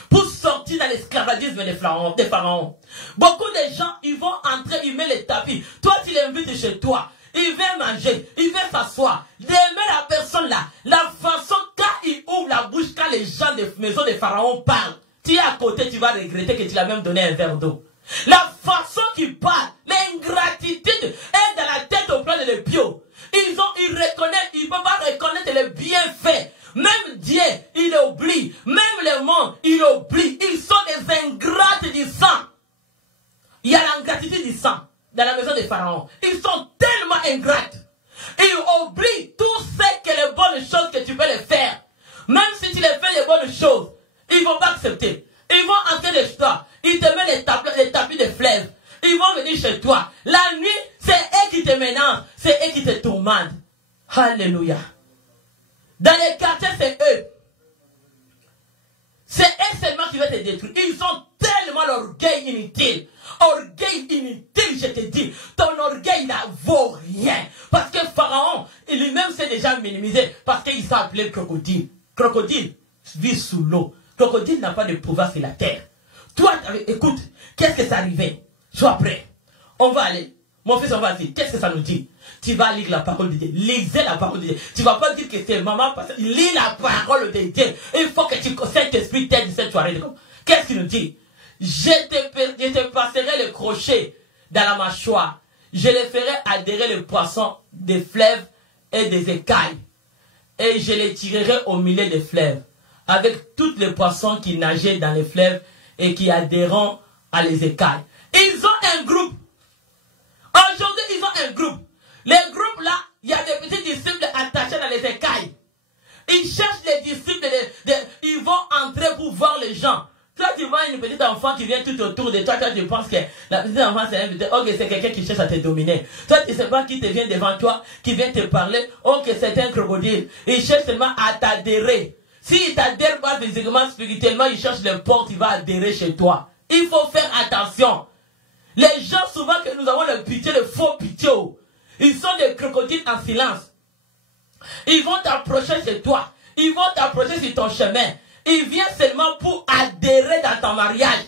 Pour sortir dans l'esclavagisme des pharaons. Beaucoup de gens, ils vont entrer, ils mettent les tapis. Toi, tu l'invites chez toi. Il vient manger, il vient s'asseoir. D'aimer la personne là. La façon quand il ouvre la bouche, quand les gens des maisons des pharaons parlent, tu es à côté, tu vas regretter que tu l'as même donné un verre d'eau. La façon qu'il parle, l'ingratitude est dans la tête au plan de bio. Ils reconnaissent, ils ne peuvent pas reconnaître les bienfaits. Même Dieu, il oublie. Même le monde, il oublie. Ils sont des ingrates du sang. Il y a l'ingratitude du sang dans la maison des pharaons. Ils sont tellement ingrates. Ils oublient tout ce que les bonnes choses que tu peux les faire. Même si tu les fais les bonnes choses, ils ne vont pas accepter. Ils vont entrer chez toi. Ils te mettent les tapis de fleuve. Ils vont venir chez toi. La nuit, c'est eux qui te menacent. C'est eux qui te tourmentent. Alléluia. Dans les quartiers, c'est eux. C'est eux seulement qui vont te détruire. Ils ont tellement l'orgueil inutile. Orgueil inutile, je te dis. Ton orgueil ne vaut rien. Parce que Pharaon, lui-même s'est déjà minimisé. Parce qu'il s'appelait crocodile. Crocodile vit sous l'eau. Crocodile n'a pas de pouvoir sur la terre. Toi, écoute, qu'est-ce que ça arrivait? Sois prêt. On va aller. Mon fils, on va dire, qu'est-ce que ça nous dit? Tu vas lire la parole de Dieu. Lisez la parole de Dieu. Tu ne vas pas dire que c'est maman, parce que lis la parole de Dieu. Il faut que tu Saint-Esprit t'aide cette soirée. Qu'est-ce qu'il nous dit? Je te passerai le crochet dans la mâchoire. Je les ferai adhérer le poisson des fleuves et des écailles. Et je les tirerai au milieu des fleuves. Avec tous les poissons qui nageaient dans les fleuves et qui adhéreront à les écailles. Ils ont un groupe. Aujourd'hui, ils ont un groupe. Les groupes là, il y a des petits disciples attachés dans les écailles. Ils cherchent les disciples, ils vont entrer pour voir les gens. Toi, tu vois une petite enfant qui vient tout autour de toi, toi tu penses que la petite enfant c'est un petit, ok, c'est quelqu'un qui cherche à te dominer. Toi, tu ne sais pas qui te vient devant toi, qui vient te parler, ok, c'est un crocodile. Il cherche seulement à t'adhérer. S'il t'adhère pas physiquement, spirituellement, il cherche les portes, il va adhérer chez toi. Il faut faire attention. Les gens, souvent que nous avons le pitié, le faux pitié, ils sont des crocodiles en silence. Ils vont t'approcher chez toi. Ils vont t'approcher sur ton chemin. Ils viennent seulement pour adhérer dans ton mariage,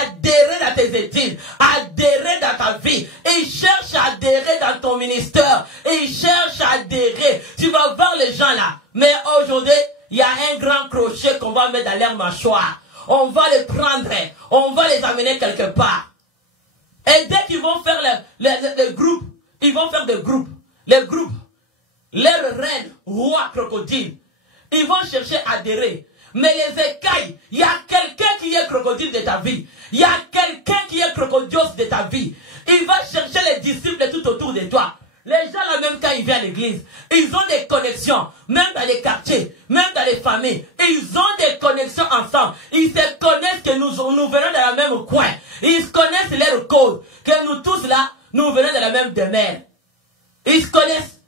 adhérer dans tes études, adhérer dans ta vie. Ils cherchent à adhérer dans ton ministère. Ils cherchent à adhérer. Tu vas voir les gens là. Mais aujourd'hui, il y a un grand crochet qu'on va mettre dans leur mâchoire. On va les prendre. On va les amener quelque part. Et dès qu'ils vont faire les groupes, ils vont faire des groupes. Les groupes, leur reine, roi crocodile, ils vont chercher à adhérer. Mais les écailles, il y a quelqu'un qui est crocodile de ta vie. Il y a quelqu'un qui est crocodios de ta vie. Il va chercher les disciples tout autour de toi. Les gens là, même quand ils viennent à l'église, ils ont des connexions, même dans les quartiers, même dans les familles. Ils ont des connexions ensemble. Ils se connaissent que nous venons de la même coin. Ils connaissent leur cause. Que nous tous là, nous venons de la même demeure. Ils se connaissent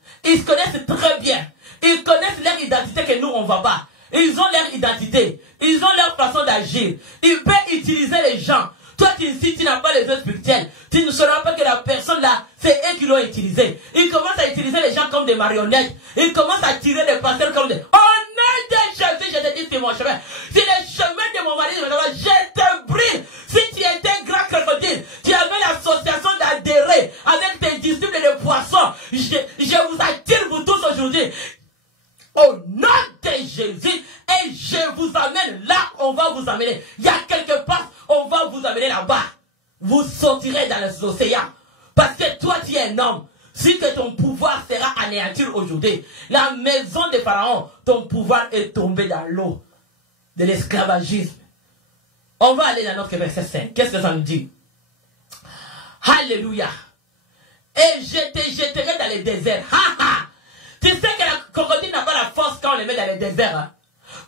très bien. Ils connaissent leur identité que nous on ne voit pas. Ils ont leur identité. Ils ont leur façon d'agir. Ils peuvent utiliser les gens. Toi, si tu n'as pas les œufs spirituels, tu ne sauras pas que la personne là, c'est eux qui l'ont utilisé. Ils commencent à utiliser les gens comme des marionnettes. Ils commencent à tirer des pasteurs comme des... Oh nom de Jésus, je te dis, c'est mon chemin. C'est le chemin de mon mari, je te brille. Si tu étais grand crocodile, tu avais l'association d'adhérer avec tes disciples de poissons. Je vous attire vous tous aujourd'hui. Au nom de Jésus, et je vous amène là, on va vous amener. Il y a quelque part, on va homme, si que ton pouvoir sera anéanti aujourd'hui, la maison de Pharaon, ton pouvoir est tombé dans l'eau de l'esclavagisme. On va aller dans notre verset 5. Qu'est-ce que ça nous dit? Alléluia. Et je te jetterai dans les déserts. Tu sais que la crocodile n'a pas la force quand on les met dans les déserts. Hein?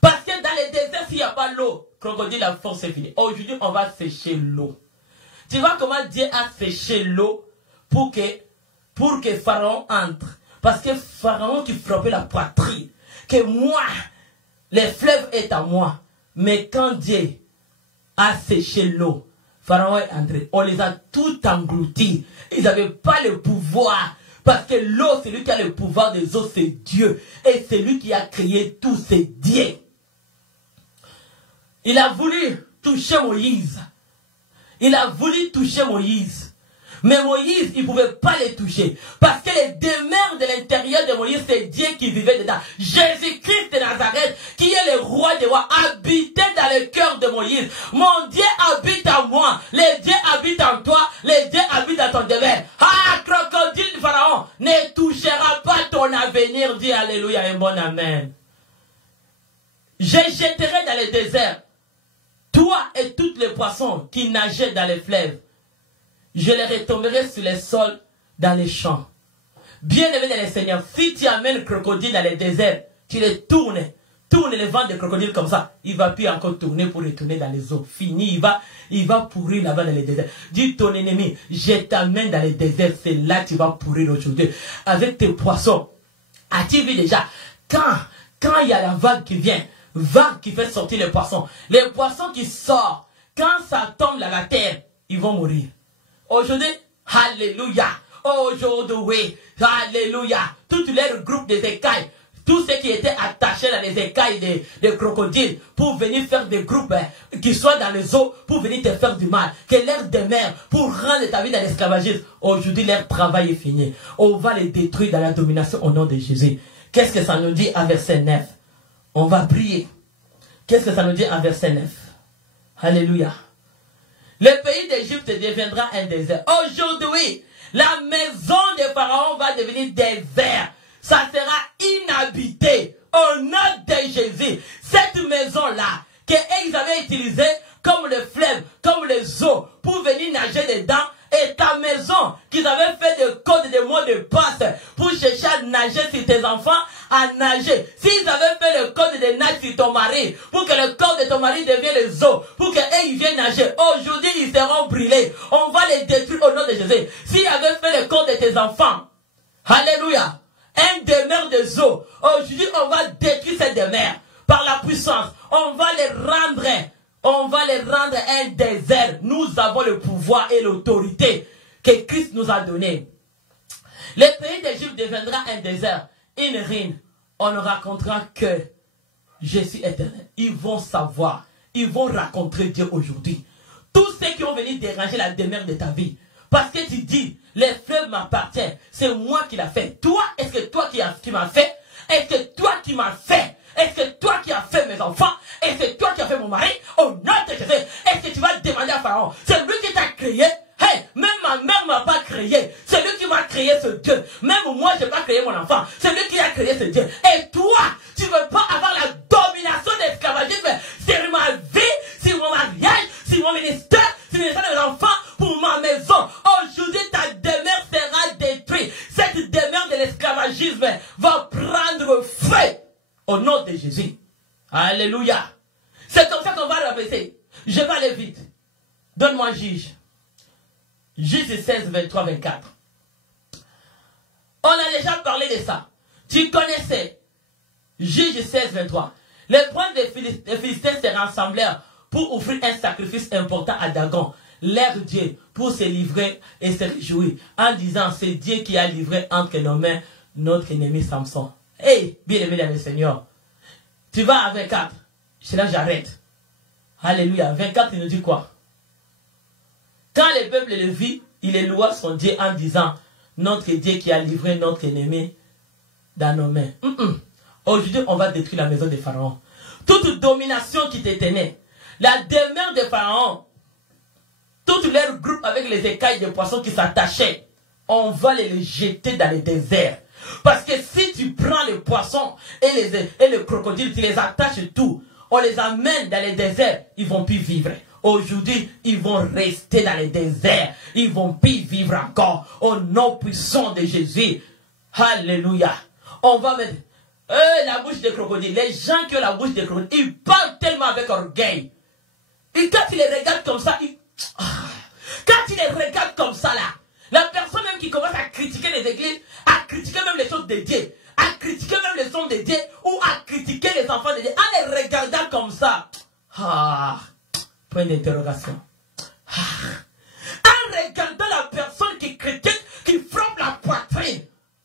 Parce que dans les déserts, s'il n'y a pas l'eau, crocodile, la force est finie. Aujourd'hui, on va sécher l'eau. Tu vois comment Dieu a séché l'eau pour que Pharaon entre. Parce que Pharaon qui frappait la poitrine. Que moi, les fleuves est à moi. Mais quand Dieu a séché l'eau, Pharaon est entré. On les a tout engloutis. Ils n'avaient pas le pouvoir. Parce que l'eau, c'est lui qui a le pouvoir des eaux, c'est Dieu. Et c'est lui qui a créé tous ces dieux. Il a voulu toucher Moïse. Il a voulu toucher Moïse. Mais Moïse, il ne pouvait pas les toucher. Parce que les demeures de l'intérieur de Moïse, c'est Dieu qui vivait dedans. Jésus-Christ de Nazareth, qui est le roi des rois, habitait dans le cœur de Moïse. Mon Dieu habite en moi. Les dieux habitent en toi. Les dieux habitent dans ton demeure. Ah, crocodile de Pharaon, ne touchera pas ton avenir. Dis alléluia et bon amen. Je jetterai dans les déserts toi et tous les poissons qui nageaient dans les fleuves. Je les retomberai sur les sols dans les champs. Bien-aimé dans le Seigneur, si tu amènes le crocodile dans les déserts, tu les tournes le vent de crocodile comme ça, il ne va plus encore tourner pour retourner dans les eaux. Fini, il va pourrir là-bas dans les déserts. Dis ton ennemi, je t'amène dans les déserts, c'est là que tu vas pourrir aujourd'hui. Avec tes poissons, as-tu vu déjà, quand il y a la vague qui vient, vague qui fait sortir les poissons qui sortent, quand ça tombe dans la terre, ils vont mourir. Aujourd'hui, alléluia, aujourd'hui, alléluia, tout le groupe des écailles, tous ceux qui étaient attachés dans les écailles des crocodiles pour venir faire des groupes qui soient dans les eaux pour venir te faire du mal, que leur demeure pour rendre ta vie dans l'esclavagisme. Aujourd'hui, leur travail est fini. On va les détruire dans la domination au nom de Jésus. Qu'est-ce que ça nous dit à verset 9? On va prier. Qu'est-ce que ça nous dit à verset 9? Alléluia. Le pays d'Égypte deviendra un désert. Aujourd'hui, la maison de Pharaon va devenir désert. Ça sera inhabité au nom de Jésus. Cette maison-là, qu'ils avaient utilisée comme le fleuve, comme les eaux, pour venir nager dedans, et ta maison, qu'ils avaient fait des codes, des mots de passe, pour chercher à nager sur tes enfants, à nager. S'ils avaient fait le code de nage sur ton mari, pour que le corps de ton mari devienne les eaux, pour qu'ils viennent nager, aujourd'hui ils seront brûlés. On va les détruire au nom de Jésus. S'ils avaient fait le code de tes enfants, alléluia, un demeure des eaux, aujourd'hui on va détruire cette demeure par la puissance. On va les rendre un désert. Nous avons le pouvoir et l'autorité que Christ nous a donné. Le pays d'Égypte deviendra un désert, une ruine. On ne racontera que je suis éternel. Ils vont savoir, ils vont raconter Dieu aujourd'hui. Tous ceux qui ont venu déranger la demeure de ta vie, parce que tu dis, les fleuves m'appartiennent, c'est moi qui l'ai fait. Toi, est-ce que toi qui m'as fait? Est-ce que toi qui m'as fait? Est-ce que toi qui as fait mes enfants? Est-ce que toi qui as fait mon mari? Au nom de Jésus, est-ce que tu vas demander à Pharaon? C'est lui qui t'a créé. Hey, même ma mère ne m'a pas créé. C'est lui qui m'a créé ce Dieu. Même moi, je n'ai pas créé mon enfant. C'est lui qui a créé ce Dieu. Et toi, tu ne veux pas avoir la domination de l'esclavagisme sur ma vie, sur mon mariage, sur mon ministère, sur le ministère de mes enfants, pour ma maison. Aujourd'hui, ta demeure sera détruite. Cette demeure de l'esclavagisme va prendre feu. Au nom de Jésus. Alléluia. C'est comme ça qu'on va répéter. Je vais aller vite. Donne-moi Juge. Juge 16, 23, 24. On a déjà parlé de ça. Tu connaissais. Juge 16, 23. Les princes des Philistins se rassemblèrent pour offrir un sacrifice important à Dagon, leur Dieu, pour se livrer et se réjouir, en disant, c'est Dieu qui a livré entre nos mains notre ennemi Samson. Hey, bien-aimé dans le Seigneur, tu vas à 24. C'est là j'arrête. Alléluia. 24, il nous dit quoi? Quand le peuple le vit, il loua son Dieu en disant, notre Dieu qui a livré notre ennemi dans nos mains. Aujourd'hui, on va détruire la maison de Pharaon. Toute domination qui te tenait, la demeure de Pharaon, tout leur groupe avec les écailles de poissons qui s'attachaient on va les jeter dans le désert. Parce que si tu prends les poissons et les crocodiles, tu les attaches et tout, on les amène dans le désert, ils ne vont plus vivre. Aujourd'hui, ils vont rester dans le désert. Ils ne vont plus vivre encore. Au nom puissant de Jésus. Alléluia. On va mettre la bouche des crocodiles. Les gens qui ont la bouche des crocodiles, ils parlent tellement avec orgueil. Et quand tu les regardes comme ça, quand tu les regardes comme ça là, la personne même qui commence à critiquer les églises, à critiquer même les choses de Dieu, à critiquer même les sons de Dieu, ou à critiquer les enfants de Dieu, en les regardant comme ça. Point d'interrogation. En regardant la personne qui critique, qui frappe la poitrine.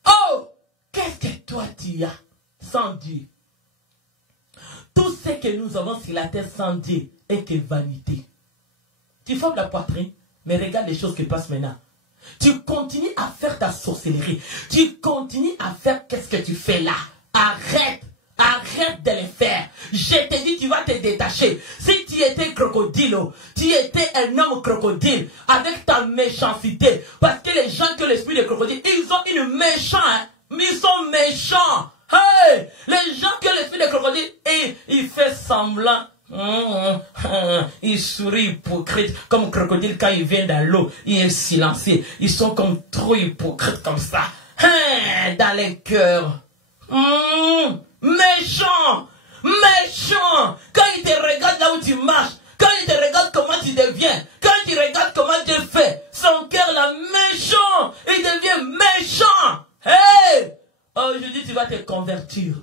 Oh, qu'est-ce que toi tu as sans Dieu? Tout ce que nous avons sur la terre sans Dieu est que vanité. Tu frappes la poitrine, mais regarde les choses qui passent maintenant. Tu continues à faire ta sorcellerie. Tu continues à faire qu'est-ce que tu fais là. Arrête. Arrête de le faire. Je te dis, tu vas te détacher. Si tu étais crocodile, tu étais un homme crocodile avec ta méchanceté. Parce que les gens qui ont l'esprit de crocodile, ils ont une méchante. Ils sont méchants. Hey! Les gens qui ont l'esprit de crocodile, et ils font semblant. Ils sourient hypocrites comme crocodile quand ils viennent dans l'eau. Ils sont silencieux. Ils sont comme trop hypocrites comme ça. Dans les cœurs. Méchant, méchant. Quand il te regarde là où tu marches, quand il te regarde comment tu deviens, quand il regarde comment tu fais, son cœur là méchant, il devient méchant. Hey! Aujourd'hui tu vas te convertir.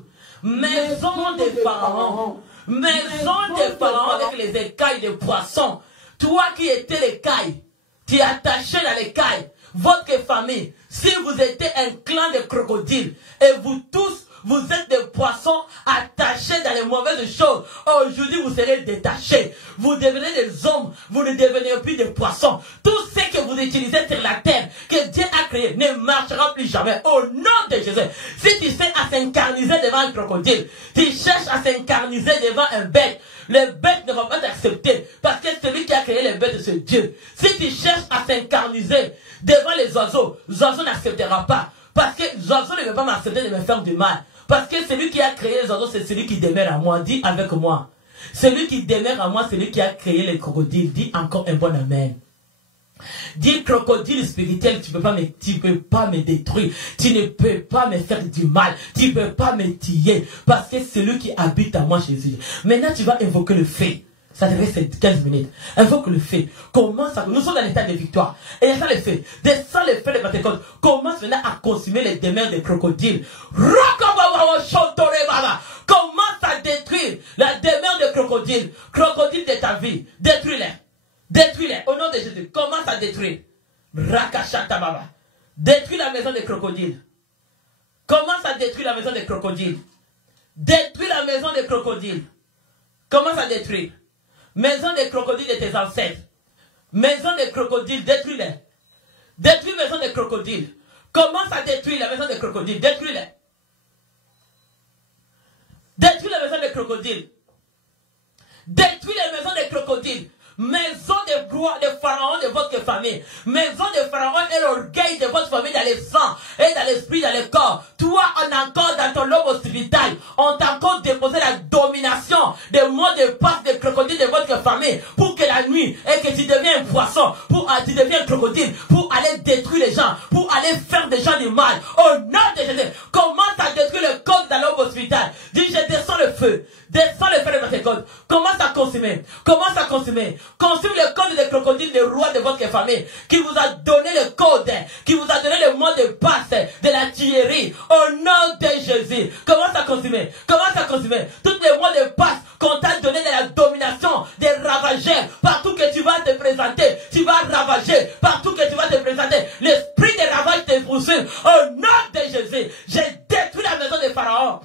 Maison des pharaons, maison des pharaons avec les écailles de poissons. Toi qui étais l'écaille, tu es attaché dans l'écaille. Votre famille, si vous étiez un clan de crocodiles et vous tous, vous êtes des poissons attachés dans les mauvaises choses. Aujourd'hui, vous serez détachés. Vous devenez des hommes. Vous ne devenez plus des poissons. Tout ce que vous utilisez sur la terre, que Dieu a créé, ne marchera plus jamais. Au nom de Jésus. Si tu sais à s'incarniser devant un crocodile, tu cherches à s'incarniser devant un bête, le bête ne va pas t'accepter. Parce que celui qui a créé les bêtes, c'est Dieu. Si tu cherches à s'incarniser devant les oiseaux n'acceptera pas. Parce que l'oiseau ne veut pas m'accepter de me faire du mal. Parce que celui qui a créé les oiseaux, c'est celui qui demeure à moi. Dis avec moi. Celui qui demeure à moi, c'est celui qui a créé les crocodiles. Dis encore un bon amen. Dis crocodile spirituel, tu peux pas me détruire. Tu ne peux pas me faire du mal. Tu ne peux pas me tuer. Parce que c'est celui qui habite à moi, Jésus. Maintenant, tu vas invoquer le fait. Ça te reste 15 minutes. Invoque le fait. Commence à... Nous sommes dans l'état de victoire. Et il y a ça le fait. Descends le fait de Pentecôte. Commence maintenant à consumer les demeures des crocodiles. Commence à détruire la demeure des crocodiles. Crocodiles de ta vie. Détruis-les. Détruis-les. Au nom de Jésus. Commence à détruire. Rakashatababa. Détruis la maison des crocodiles. Commence à détruire la maison des crocodiles. Détruis la maison des crocodiles. Commence à détruire. Maison des crocodiles de tes ancêtres. Maison des crocodiles, détruis-les. Détruis la maison des crocodiles. Commence à détruire la maison des crocodiles. Détruis-les. Détruis la maison des crocodiles. Détruis la maison des crocodiles. Maison de gloire, de pharaon de votre famille. Maison de pharaon et l'orgueil de votre famille dans les sangs et dans l'esprit, dans le corps. Toi, on a encore dans ton lobe occipital, on t'a encore déposé la domination des mots de passe de crocodile de votre famille pour que la nuit et que tu deviens un poisson, tu deviens un crocodile, pour aller détruire les gens, pour aller faire des gens du mal. Au nom de Jésus, commence à détruire le corps dans lobe occipital. Dis, je descends le feu. Descends le feu de votre code. Commence à consumer. Commence à consumer. Consume le code des crocodiles, le roi de votre famille, qui vous a donné le code, qui vous a donné le mot de passe de la tuerie. Au nom de Jésus. Commence à consumer. Commence à consumer. Tous les mots de passe qu'on t'a donné de la domination des ravageurs. Partout que tu vas te présenter, tu vas ravager. Partout que tu vas te présenter, l'esprit des ravages te poursuit. Au nom de Jésus. J'ai détruit la maison des pharaons.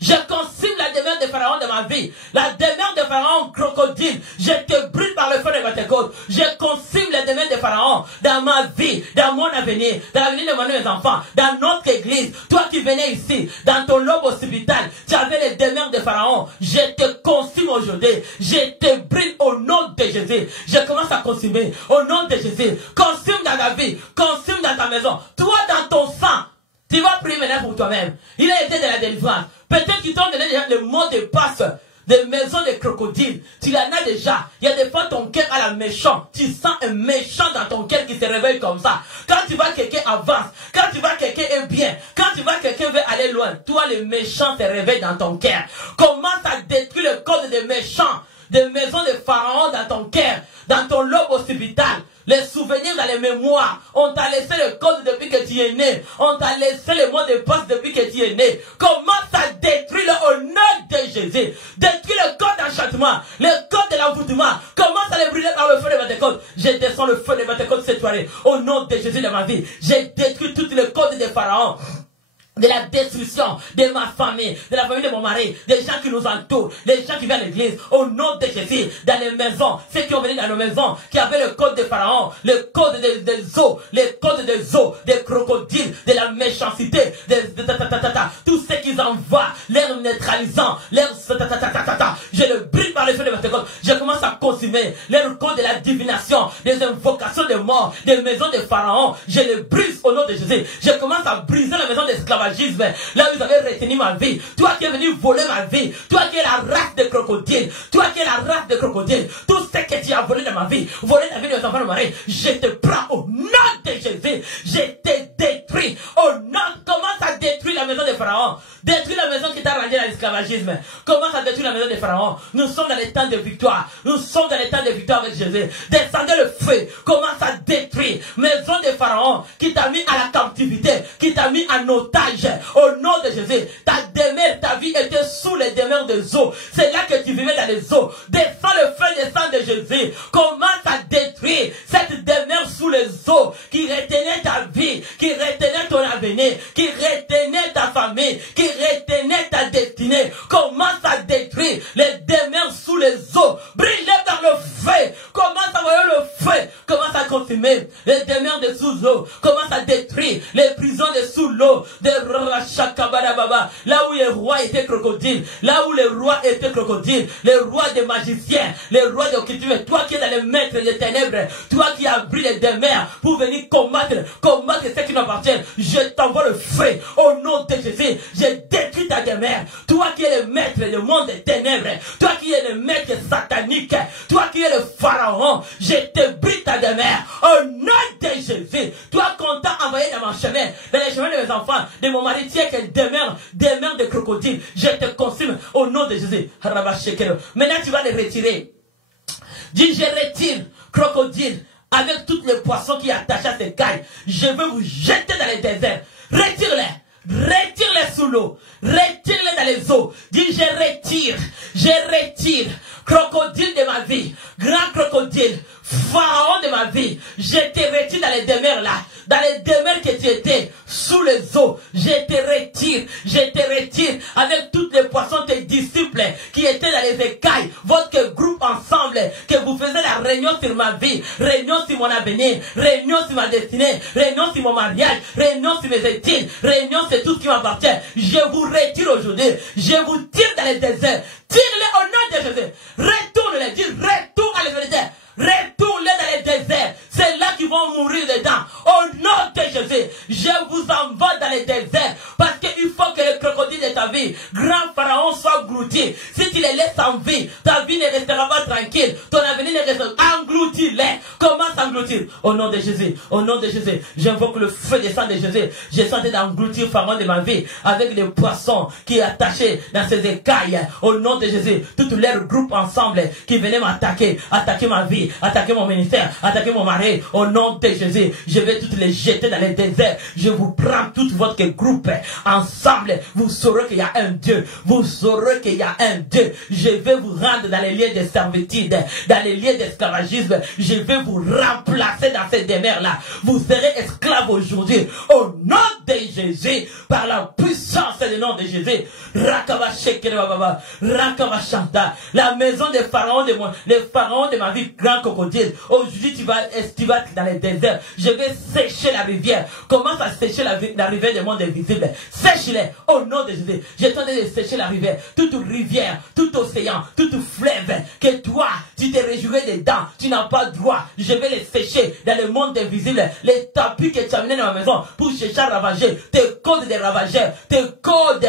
Je consume la demeure de Pharaon de ma vie. La demeure de Pharaon crocodile. Je te brûle par le feu de Pentecôte. Je consume la demeure de Pharaon dans ma vie, dans mon avenir, dans l'avenir de mes enfants, dans notre église, toi qui venais ici, dans ton lobe occipital, tu avais les demeures de Pharaon. Je te consume aujourd'hui. Je te brûle au nom de Jésus. Je commence à consumer au nom de Jésus. Consume dans ta vie, consume dans ta maison. Toi, dans ton sang, tu vas prier maintenant pour toi-même. Il a été de la délivrance. Peut-être qu'ils t'ont donné déjà le mot de passe. Des maisons de crocodiles, tu en as déjà. Il y a des fois ton cœur a la méchant. Tu sens un méchant dans ton cœur qui se réveille comme ça. Quand tu vois quelqu'un avance, quand tu vois quelqu'un est bien, quand tu vois quelqu'un veut aller loin, toi le méchant se réveille dans ton cœur. Commence à détruire le code des méchants, des maisons de Pharaon dans ton cœur, dans ton lobe occipital. Les souvenirs dans les mémoires. On t'a laissé le code depuis que tu es né. On t'a laissé le mot de passe depuis que tu es né. Commence à détruire au nom de Jésus. Détruis le code d'enchantement, le code de l'envoûtement. Commence à les brûler par le feu de Pentecôte. Je descends le feu de Pentecôte cette soirée. Au nom de Jésus de ma vie. J'ai détruit tout le code des pharaons. De la destruction de ma famille, de la famille de mon mari, des gens qui nous entourent, les gens qui viennent à l'église, au nom de Jésus, dans les maisons, ceux qui ont venu dans nos maisons, qui avaient le code de Pharaon, le code des eaux, les codes des eaux, des crocodiles, de la méchanceté, tout ce qu'ils envoient, l'air neutralisant, l'air je le brûle par le feu de Pentecôte, je commence à consumer leur code de la divination, des invocations de mort, des maisons de Pharaon, je le brise au nom de Jésus, je commence à briser la maison d'esclavage. Là où vous avez retenu ma vie, toi qui es venu voler ma vie, toi qui es la race de crocodile, toi qui es la race de crocodile, tout ce que tu as volé de ma vie, volé la vie de mes enfants de mari, je te prends au nom de Jésus, je te détruis au nom, commence à détruire la maison de Pharaon, détruis la maison qui t'a rendu à l'esclavagisme, commence à détruire la maison de Pharaon, nous sommes dans les temps de victoire, nous sommes dans les temps de victoire avec Jésus, descendez le feu, commence à détruire, maison de Pharaon, qui t'a mis à la captivité, qui t'a mis en otage, au nom de Jésus, ta demeure, ta vie était sous les demeures des eaux. C'est là que tu vivais dans les eaux. Descends le feu des sang de Jésus. Commence à détruire cette demeure sous les eaux qui retenait ta vie, qui retenait ton avenir, qui retenait ta famille, qui retenait ta destinée. Commence à détruire les demeures sous les eaux. Brûlez dans le feu. Commence à voir le feu. Commence à consumer les demeures de sous l'eau. Commence à détruire les prisons de sous l'eau. Là où les rois étaient crocodiles, là où les rois étaient crocodiles, les rois des magiciens, les rois de culture, toi qui es dans les maîtres des ténèbres, toi qui as pris les demeures pour venir combattre ceux qui m'appartiennent, je t'envoie le feu au nom de Jésus, je détruis ta demeure, toi qui es le maître du monde des ténèbres, toi qui es le maître satanique, toi qui es le pharaon, je te brise ta demeure au nom de Jésus, toi qu'on t'a envoyé dans mon chemin, dans les chemins de mes enfants, de mon mari, tu es que demeure de crocodile. Je te consume au nom de Jésus. Maintenant, tu vas les retirer. Dis, je retire crocodile avec tous les poissons qui attachent à ces cailles. Je veux vous jeter dans les déserts. Retire-les. Retire-les sous l'eau. Retire-les dans les eaux. Dis, je retire crocodile de ma vie. Grand crocodile. Pharaon de ma vie. Je te retire dans les demeures là. Dans les demeures que tu étais, sous les eaux, je te retire avec tous les poissons, tes disciples qui étaient dans les écailles, votre groupe ensemble, que vous faisiez la réunion sur ma vie, réunion sur mon avenir, réunion sur ma destinée, réunion sur mon mariage, réunion sur mes études, réunion sur tout ce qui m'appartient. Je vous retire aujourd'hui, je vous tire dans les déserts, tire-les au nom de Jésus, retourne-les, dis retourne à les déserts. Retournez dans les déserts. C'est là qu'ils vont mourir dedans. Au nom de Jésus, je vous envoie dans les déserts. Parce qu'il faut que le crocodile de ta vie, grand pharaon, soit englouti. Si tu les laisses en vie, ta vie ne restera pas tranquille. Ton avenir ne restera pas. Engloutis-les. Commence à engloutir. Au nom de Jésus. Au nom de Jésus. J'invoque le feu des sangs de Jésus. J'ai tenté d'engloutir pharaon de ma vie. Avec les poissons qui est attaché dans ses écailles. Au nom de Jésus. Tout leur groupe ensemble qui venaient m'attaquer. Attaquer ma vie. Attaquer mon ministère, attaquer mon mari, au nom de Jésus, je vais toutes les jeter dans les déserts, je vous prends tout votre groupe, ensemble, vous saurez qu'il y a un Dieu, vous saurez qu'il y a un Dieu, je vais vous rendre dans les lieux de servitude, dans les lieux d'esclavagisme, je vais vous remplacer dans ces demeures-là, vous serez esclaves aujourd'hui, au nom de Jésus, par la puissance du nom de Jésus. La maison des pharaons les pharaons de ma vie, grand crocodile. Aujourd'hui, tu vas dans les déserts. Je vais sécher la rivière. Commence à sécher la rivière du monde invisible. Sèche-les au nom de Jésus. J'ai tenté de sécher la rivière. Toute rivière, tout océan, tout fleuve. Que toi, tu t'es réjouis dedans. Tu n'as pas droit. Je vais les sécher dans le monde invisible. Les tapis que tu as amenés dans ma maison pour chercher à ravager. Tes codes de ravageurs. Tes codes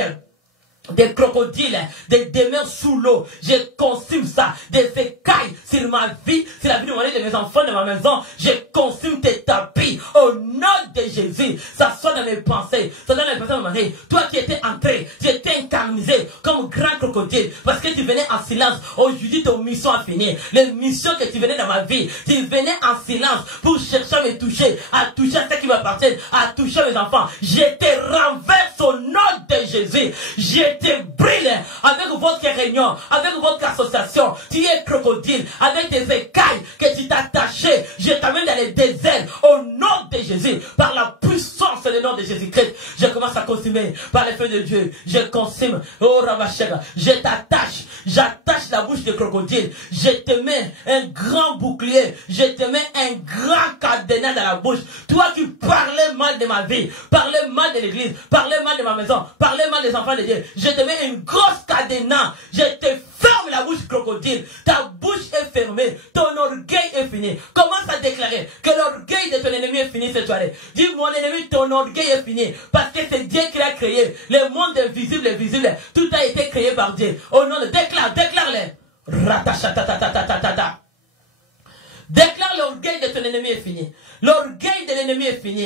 des crocodiles, des demeures sous l'eau. Je consume ça. Des écailles sur ma vie, sur la vie de mes enfants, de ma maison. Je consume tes tapis. Au nom de Jésus. Ça soit dans mes pensées. Ça soit dans les pensées de ma vie. Toi qui étais entré, j'étais incarnisé comme grand crocodile. Parce que tu venais en silence. Aujourd'hui, ton mission a fini. Les missions que tu venais dans ma vie, tu venais en silence pour chercher à me toucher, à toucher à ce qui m'appartient, à toucher mes enfants. Je te renverse au nom de Jésus. Je te brûle avec votre réunion, avec votre association. Tu es crocodile, avec des écailles que tu t'as attachées. Je t'amène dans les déserts au nom de Jésus, par la puissance du nom de Jésus-Christ. Je commence à consumer par le feu de Dieu. Je consume. Oh Ravachega, je t'attache. J'attache la bouche de crocodile. Je te mets un grand bouclier. Je te mets un grand cadenas dans la bouche. Toi qui parlais mal de ma vie, parlais mal de l'église, parlais mal de ma maison, parlais mal des enfants de Dieu. Je te mets une grosse cadenas. Je te ferme la bouche crocodile. Ta bouche est fermée. Ton orgueil est fini. Commence à déclarer que l'orgueil de ton ennemi est fini cette soirée. Dis, mon ennemi, ton orgueil est fini. Parce que c'est Dieu qui l'a créé. Le monde invisible et visible. Tout a été créé par Dieu. Au nom de déclare-les. Ratachatatatatatatata. Déclare l'orgueil de ton ennemi est fini. L'orgueil de l'ennemi est fini.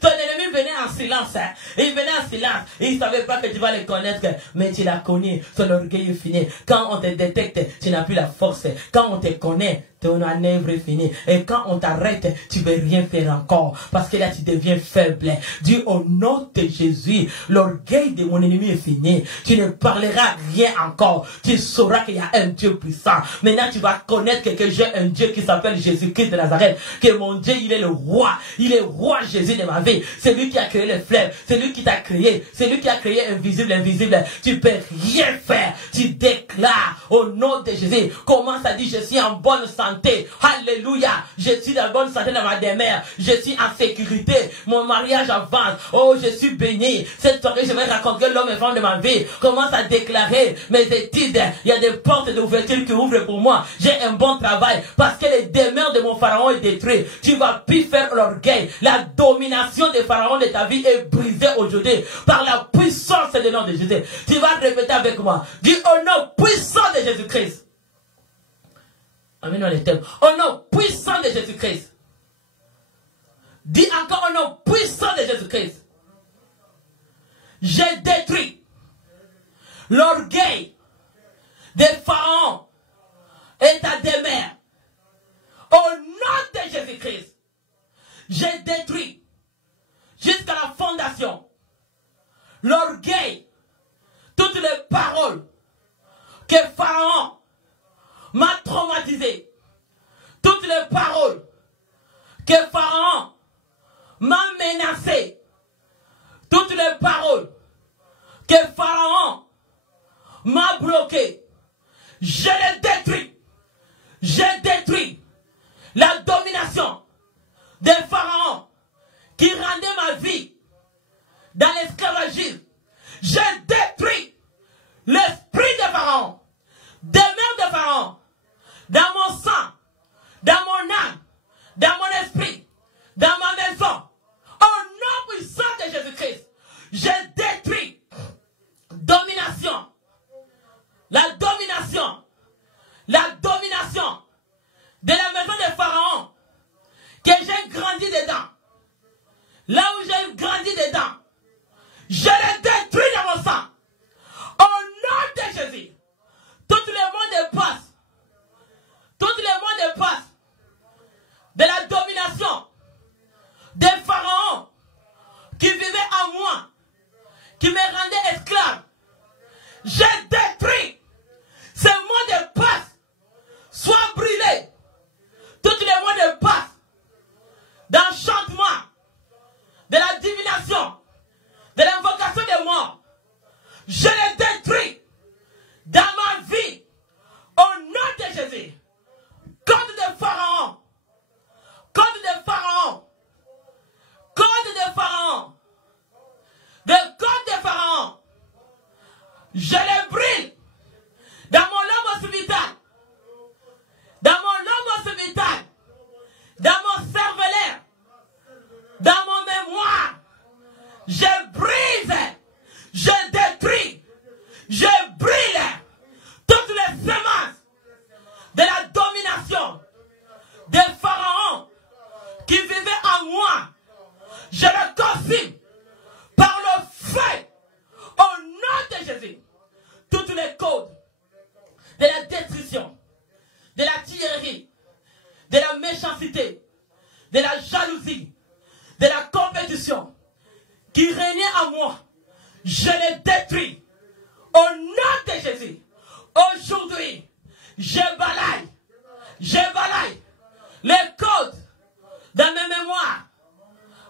Ton ennemi venait en silence. Hein. Il venait en silence. Il ne savait pas que tu vas le connaître. Mais tu l'as connu. Son orgueil est fini. Quand on te détecte, tu n'as plus la force. Quand on te connaît, ton œuvre est finie. Et quand on t'arrête, tu ne veux rien faire encore. Parce que là, tu deviens faible. Dis au nom de Jésus, l'orgueil de mon ennemi est fini. Tu ne parleras rien encore. Tu sauras qu'il y a un Dieu puissant. Maintenant, tu vas connaître que j'ai un Dieu qui s'appelle Jésus-Christ de Nazareth. Que mon Dieu, il est le roi. Il est roi Jésus de ma vie. C'est lui qui a créé les fleuves. C'est lui qui t'a créé. C'est lui qui a créé invisible. Tu peux rien faire. Tu déclares au nom de Jésus. Commence à dire, je suis en bonne santé. Alléluia. Je suis en bonne santé dans ma demeure. Je suis en sécurité. Mon mariage avance. Oh, je suis béni. Cette soirée, je vais raconter l'homme et femme de ma vie. Commence à déclarer mes études. Il y a des portes d'ouverture qui ouvrent pour moi. J'ai un bon travail. Parce que les demeures de mon pharaon est détruite. Tu vas plus faire l'orgueil. La domination des pharaons de ta vie est brisée aujourd'hui. Par la puissance du nom de Jésus. Tu vas répéter avec moi. Dis au nom puissant de Jésus-Christ. Amen dans les thèmes. Au nom puissant de Jésus-Christ. Dis encore au nom puissant de Jésus-Christ. J'ai détruit l'orgueil des pharaons et ta demeure. Au nom de Jésus-Christ. J'ai détruit jusqu'à la fondation l'orgueil, toutes les paroles que Pharaon m'a traumatisé, toutes les paroles que Pharaon m'a menacé, toutes les paroles que Pharaon m'a bloqué, je les détruis. J'ai détruit la domination des pharaons qui rendaient ma vie dans l'esclavagisme. J'ai détruit l'esprit des pharaons, des mères des pharaons, dans mon sang, dans mon âme, dans mon esprit, dans ma maison. Au nom puissant de Jésus-Christ, j'ai détruit domination, la domination de la maison des pharaons que j'ai grandi dedans. Là où j'ai grandi dedans, je les détruis dans mon sang. Au nom de Jésus, tout le monde passe. Tout le monde passe de la domination des pharaons qui vivaient en moi, qui me rendaient esclave. J'ai détruit ce monde de passe. Soit brûlé. Tout le monde passe d'enchantement, de la divination, Je les brille. Dans mon lomos vital. Dans mon lomos vital. Dans mon cervelaire. Dans mon mémoire. Je brise. Je détruis. Je brille. Toutes les semences de la domination des pharaons qui vivaient en moi. Je le consume par le feu au nom de Jésus. Toutes les codes de la destruction, de la tuerie, de la méchanceté, de la jalousie, de la compétition qui régnait en moi, je les détruis au nom de Jésus. Aujourd'hui, je balaye les codes dans mes mémoires,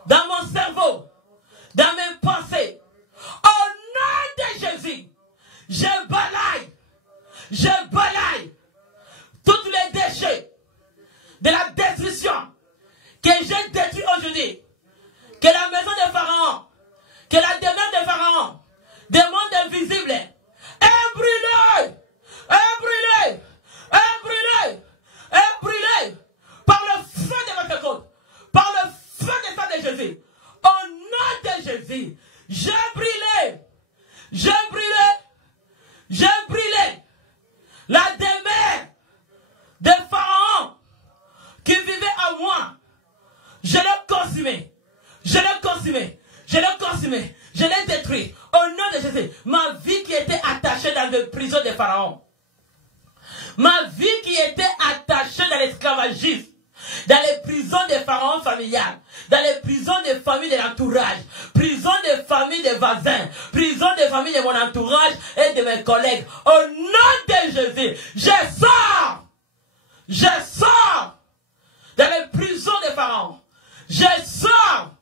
dans mon cerveau, dans mes pensées. Au nom de Jésus, je balaye tous les déchets de la destruction que j'ai détruit aujourd'hui. Que la maison de Pharaon, que la demeure de Pharaon, des mondes invisibles, est brûlée, par le feu de votre côte, par le feu de sang de Jésus. Au nom de Jésus, j'ai brûlé la demeure de Pharaon qui vivait en moi. Je l'ai consumé, je l'ai détruit. Au nom de Jésus, ma vie qui était attachée dans les prisons de Pharaon, ma vie qui était attachée dans l'esclavagisme, dans les prisons des pharaons familiales, dans les prisons des familles de l'entourage, prisons des familles des voisins, prisons des familles de mon entourage et de mes collègues. Au nom de Jésus, je sors dans les prisons des pharaons. Je sors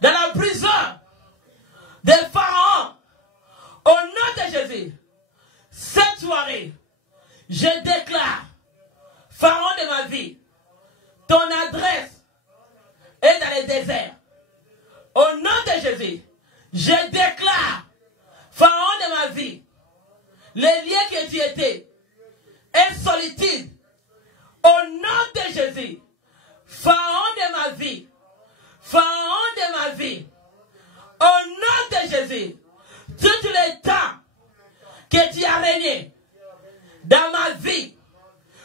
dans la prison des pharaons. Au nom de Jésus, cette soirée, je déclare, pharaon de ma vie, ton adresse est dans le désert. Au nom de Jésus, je déclare, pharaon de ma vie, les lieux que tu étais est solitude. Au nom de Jésus, pharaon de ma vie, au nom de Jésus, tout le temps que tu as régné dans ma vie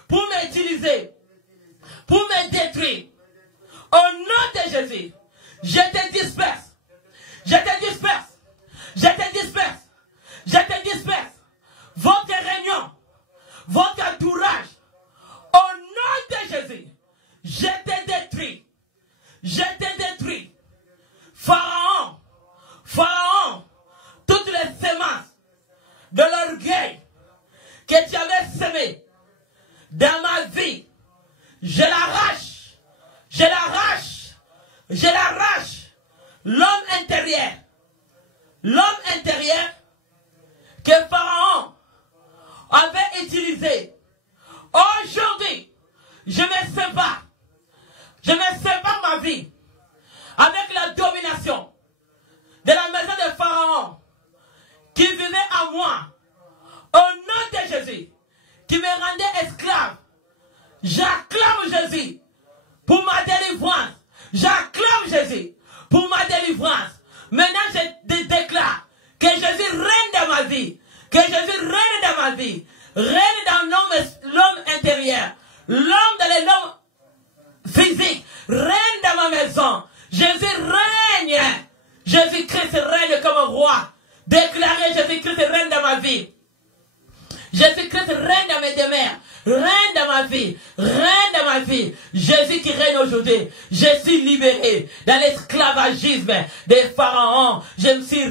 pour m'utiliser, pour me détruire, au nom de Jésus, je te disperse. Votre réunion, votre entourage, au nom de Jésus, je te détruis. Pharaon, toutes les semences de l'orgueil que tu avais semé dans ma vie, je l'arrache. L'homme intérieur que Pharaon avait utilisé. Aujourd'hui, je me sépare ma vie avec la domination de la maison de Pharaon qui vivait en moi. Au nom de Jésus, qui me rendait esclave. J'acclame Jésus pour ma délivrance. Maintenant, je déclare que Jésus règne dans ma vie. Règne dans l'homme intérieur. L'homme dans l'homme physique. Règne dans ma maison. Jésus règne. Jésus-Christ règne comme roi. Déclarez Jésus-Christ règne dans ma vie. Jésus-Christ règne dans mes demeures. Règne dans ma vie. Jésus qui règne aujourd'hui. Je suis libéré dans l'esclavagisme des pharaons. Je me suis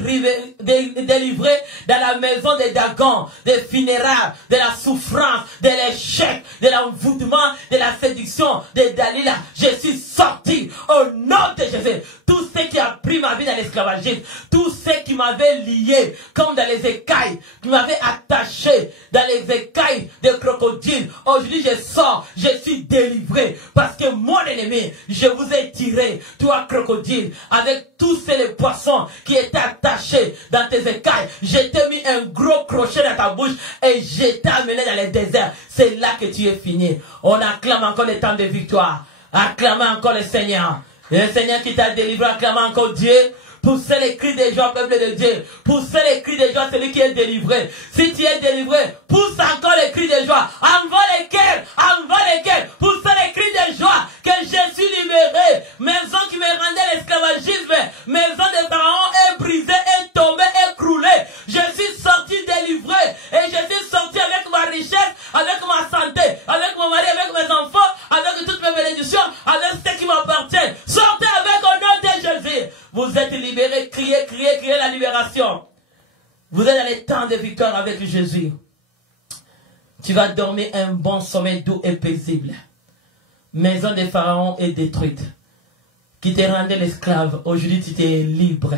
délivré dans la maison des Dagon, des funérailles, de la souffrance, de l'échec, de l'envoûtement, de la séduction de Dalila. Je suis sorti au nom de Jésus. tout ce qui a pris ma vie dans l'esclavagisme, tout ce qui m'avait lié, comme dans les écailles, qui m'avait attaché dans les écailles de crocodile. Aujourd'hui, je sors, je suis délivré, parce que mon ennemi, je vous ai tiré, toi crocodile, avec tous ces poissons qui étaient attachés dans tes écailles. Je t'ai mis un gros crochet dans ta bouche et je t'ai amené dans le désert. C'est là que tu es fini. On acclame encore le temps de victoire. Acclame encore le Seigneur. Le Seigneur qui t'a délivré, acclame encore Dieu. Poussez les cris de joie, peuple de Dieu. Poussez les cris de joie, celui qui est délivré. Si tu es délivré, pousse encore les cris de joie. Envoie les cœurs, envoie les cœurs. Poussez les cris de joie, que je suis libéré. Maison qui me rendait l'esclavagisme, maison de Pharaon est brisée, est tombée, est croulée. Je suis sorti délivré et je suis sorti avec ma richesse, avec ma santé, avec mon mari, avec mes enfants, avec toutes mes bénédictions, avec ce qui m'appartient. Sortez avec au nom de Jésus. Vous êtes libérés, criez, criez, criez la libération. Vous êtes dans les temps de victoire avec Jésus. Tu vas dormir un bon sommeil doux et paisible. Maison de Pharaon est détruite. Qui te rendait l'esclave, aujourd'hui tu es libre.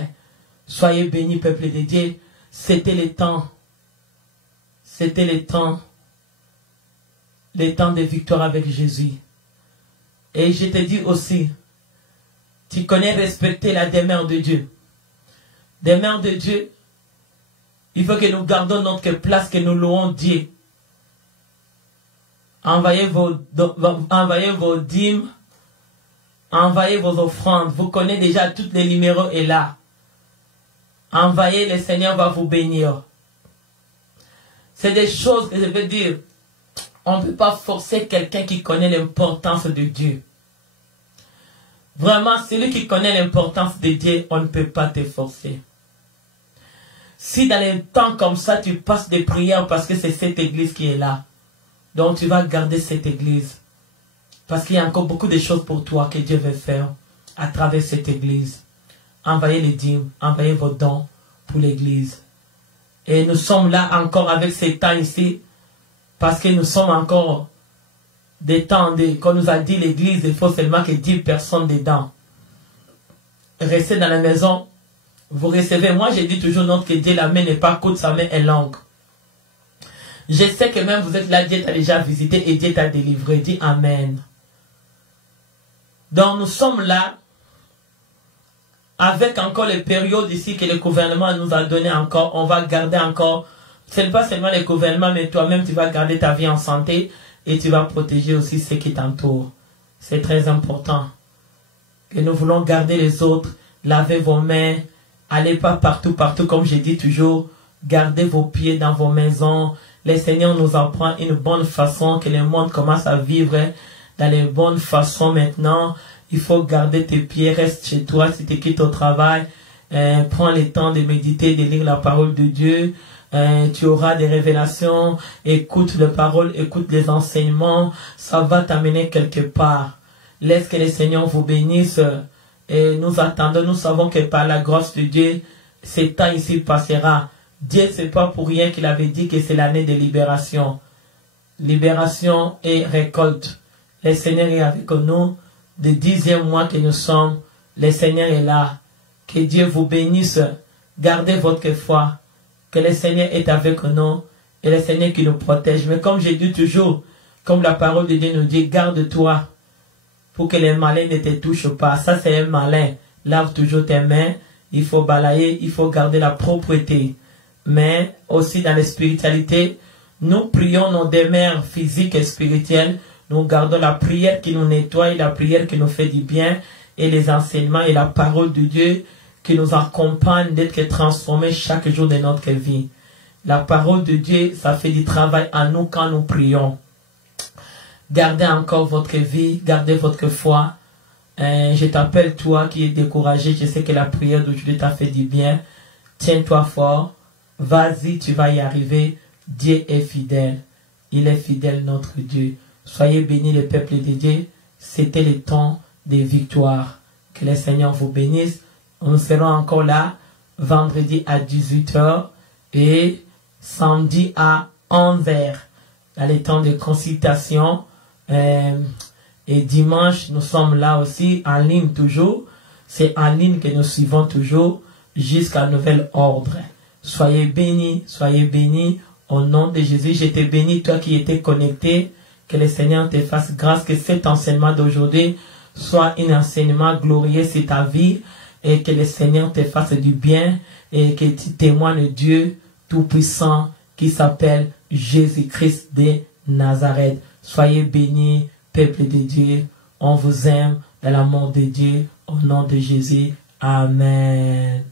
Soyez bénis, peuple de Dieu. C'était le temps. C'était le temps de victoire avec Jésus. Et je te dis aussi, tu connais respecter la demeure de Dieu. Demeure de Dieu, il faut que nous gardons notre place, que nous louons Dieu. Envoyez vos dîmes, envoyez vos offrandes. Vous connaissez déjà tous les numéros est là. Envoyez, le Seigneur va vous bénir. C'est des choses que je veux dire. On ne peut pas forcer quelqu'un qui connaît l'importance de Dieu. Vraiment, celui qui connaît l'importance de Dieu, on ne peut pas te forcer. Si dans les temps comme ça, tu passes des prières parce que c'est cette église qui est là, donc tu vas garder cette église. Parce qu'il y a encore beaucoup de choses pour toi que Dieu veut faire à travers cette église. Envoyez les dîmes, envoyez vos dons pour l'église. Et nous sommes là encore avec ces temps ici, parce que nous sommes encore des temps, qu'on nous a dit l'église, il faut seulement que 10 personnes dedans. Restez dans la maison, vous recevez. Moi, je dis toujours non, que Dieu, la main n'est pas courte, sa main est longue. Je sais que même vous êtes là, Dieu t'a déjà visité et Dieu t'a délivré. Dis Amen. Donc, nous sommes là, avec encore les périodes ici que le gouvernement nous a donné encore, on va garder encore, ce n'est pas seulement le gouvernement, mais toi-même, tu vas garder ta vie en santé. Et tu vas protéger aussi ceux qui t'entourent. C'est très important. Que nous voulons garder les autres. Lavez vos mains. Allez pas partout, partout. Comme je dis toujours, gardez vos pieds dans vos maisons. Le Seigneur nous apprend une bonne façon. Que le monde commence à vivre dans les bonnes façons maintenant. Il faut garder tes pieds. Reste chez toi si tu quittes au travail. Prends le temps de méditer, de lire la parole de Dieu. Tu auras des révélations, écoute les paroles, écoute les enseignements, ça va t'amener quelque part. Laisse que le Seigneur vous bénisse et nous attendons, nous savons que par la grâce de Dieu, ce temps ici passera. Dieu, c'est pas pour rien qu'il avait dit que c'est l'année de libération. Libération et récolte. Le Seigneur est avec nous. Le 10e mois que nous sommes, le Seigneur est là. Que Dieu vous bénisse. Gardez votre foi. Que le Seigneur est avec nous et le Seigneur qui nous protège. Mais comme je dis toujours, comme la parole de Dieu nous dit, garde-toi pour que les malins ne te touchent pas. Ça, c'est un malin. Lave toujours tes mains. Il faut balayer, il faut garder la propreté. Mais aussi dans la spiritualité, nous prions nos demeures physiques et spirituelles. Nous gardons la prière qui nous nettoie, la prière qui nous fait du bien et les enseignements et la parole de Dieu qui nous accompagne d'être transformés chaque jour de notre vie. La parole de Dieu, ça fait du travail à nous quand nous prions. Gardez encore votre vie, gardez votre foi. Je t'appelle toi qui es découragé, je sais que la prière d'aujourd'hui t'a fait du bien. Tiens-toi fort, vas-y, tu vas y arriver. Dieu est fidèle, il est fidèle notre Dieu. Soyez bénis le peuple de Dieu, c'était le temps des victoires. Que le Seigneur vous bénisse. Nous serons encore là, vendredi à 18h et samedi à 11h, dans les temps de consultation. Et dimanche, nous sommes là aussi, en ligne toujours. C'est en ligne que nous suivons toujours jusqu'à nouvel ordre. Soyez bénis au nom de Jésus. Je te bénis, toi qui étais connecté. Que le Seigneur te fasse grâce, que cet enseignement d'aujourd'hui soit un enseignement glorieux sur ta vie et que le Seigneur te fasse du bien et que tu témoignes Dieu Tout-Puissant qui s'appelle Jésus-Christ de Nazareth. Soyez bénis, peuple de Dieu. On vous aime dans l'amour de Dieu. Au nom de Jésus. Amen.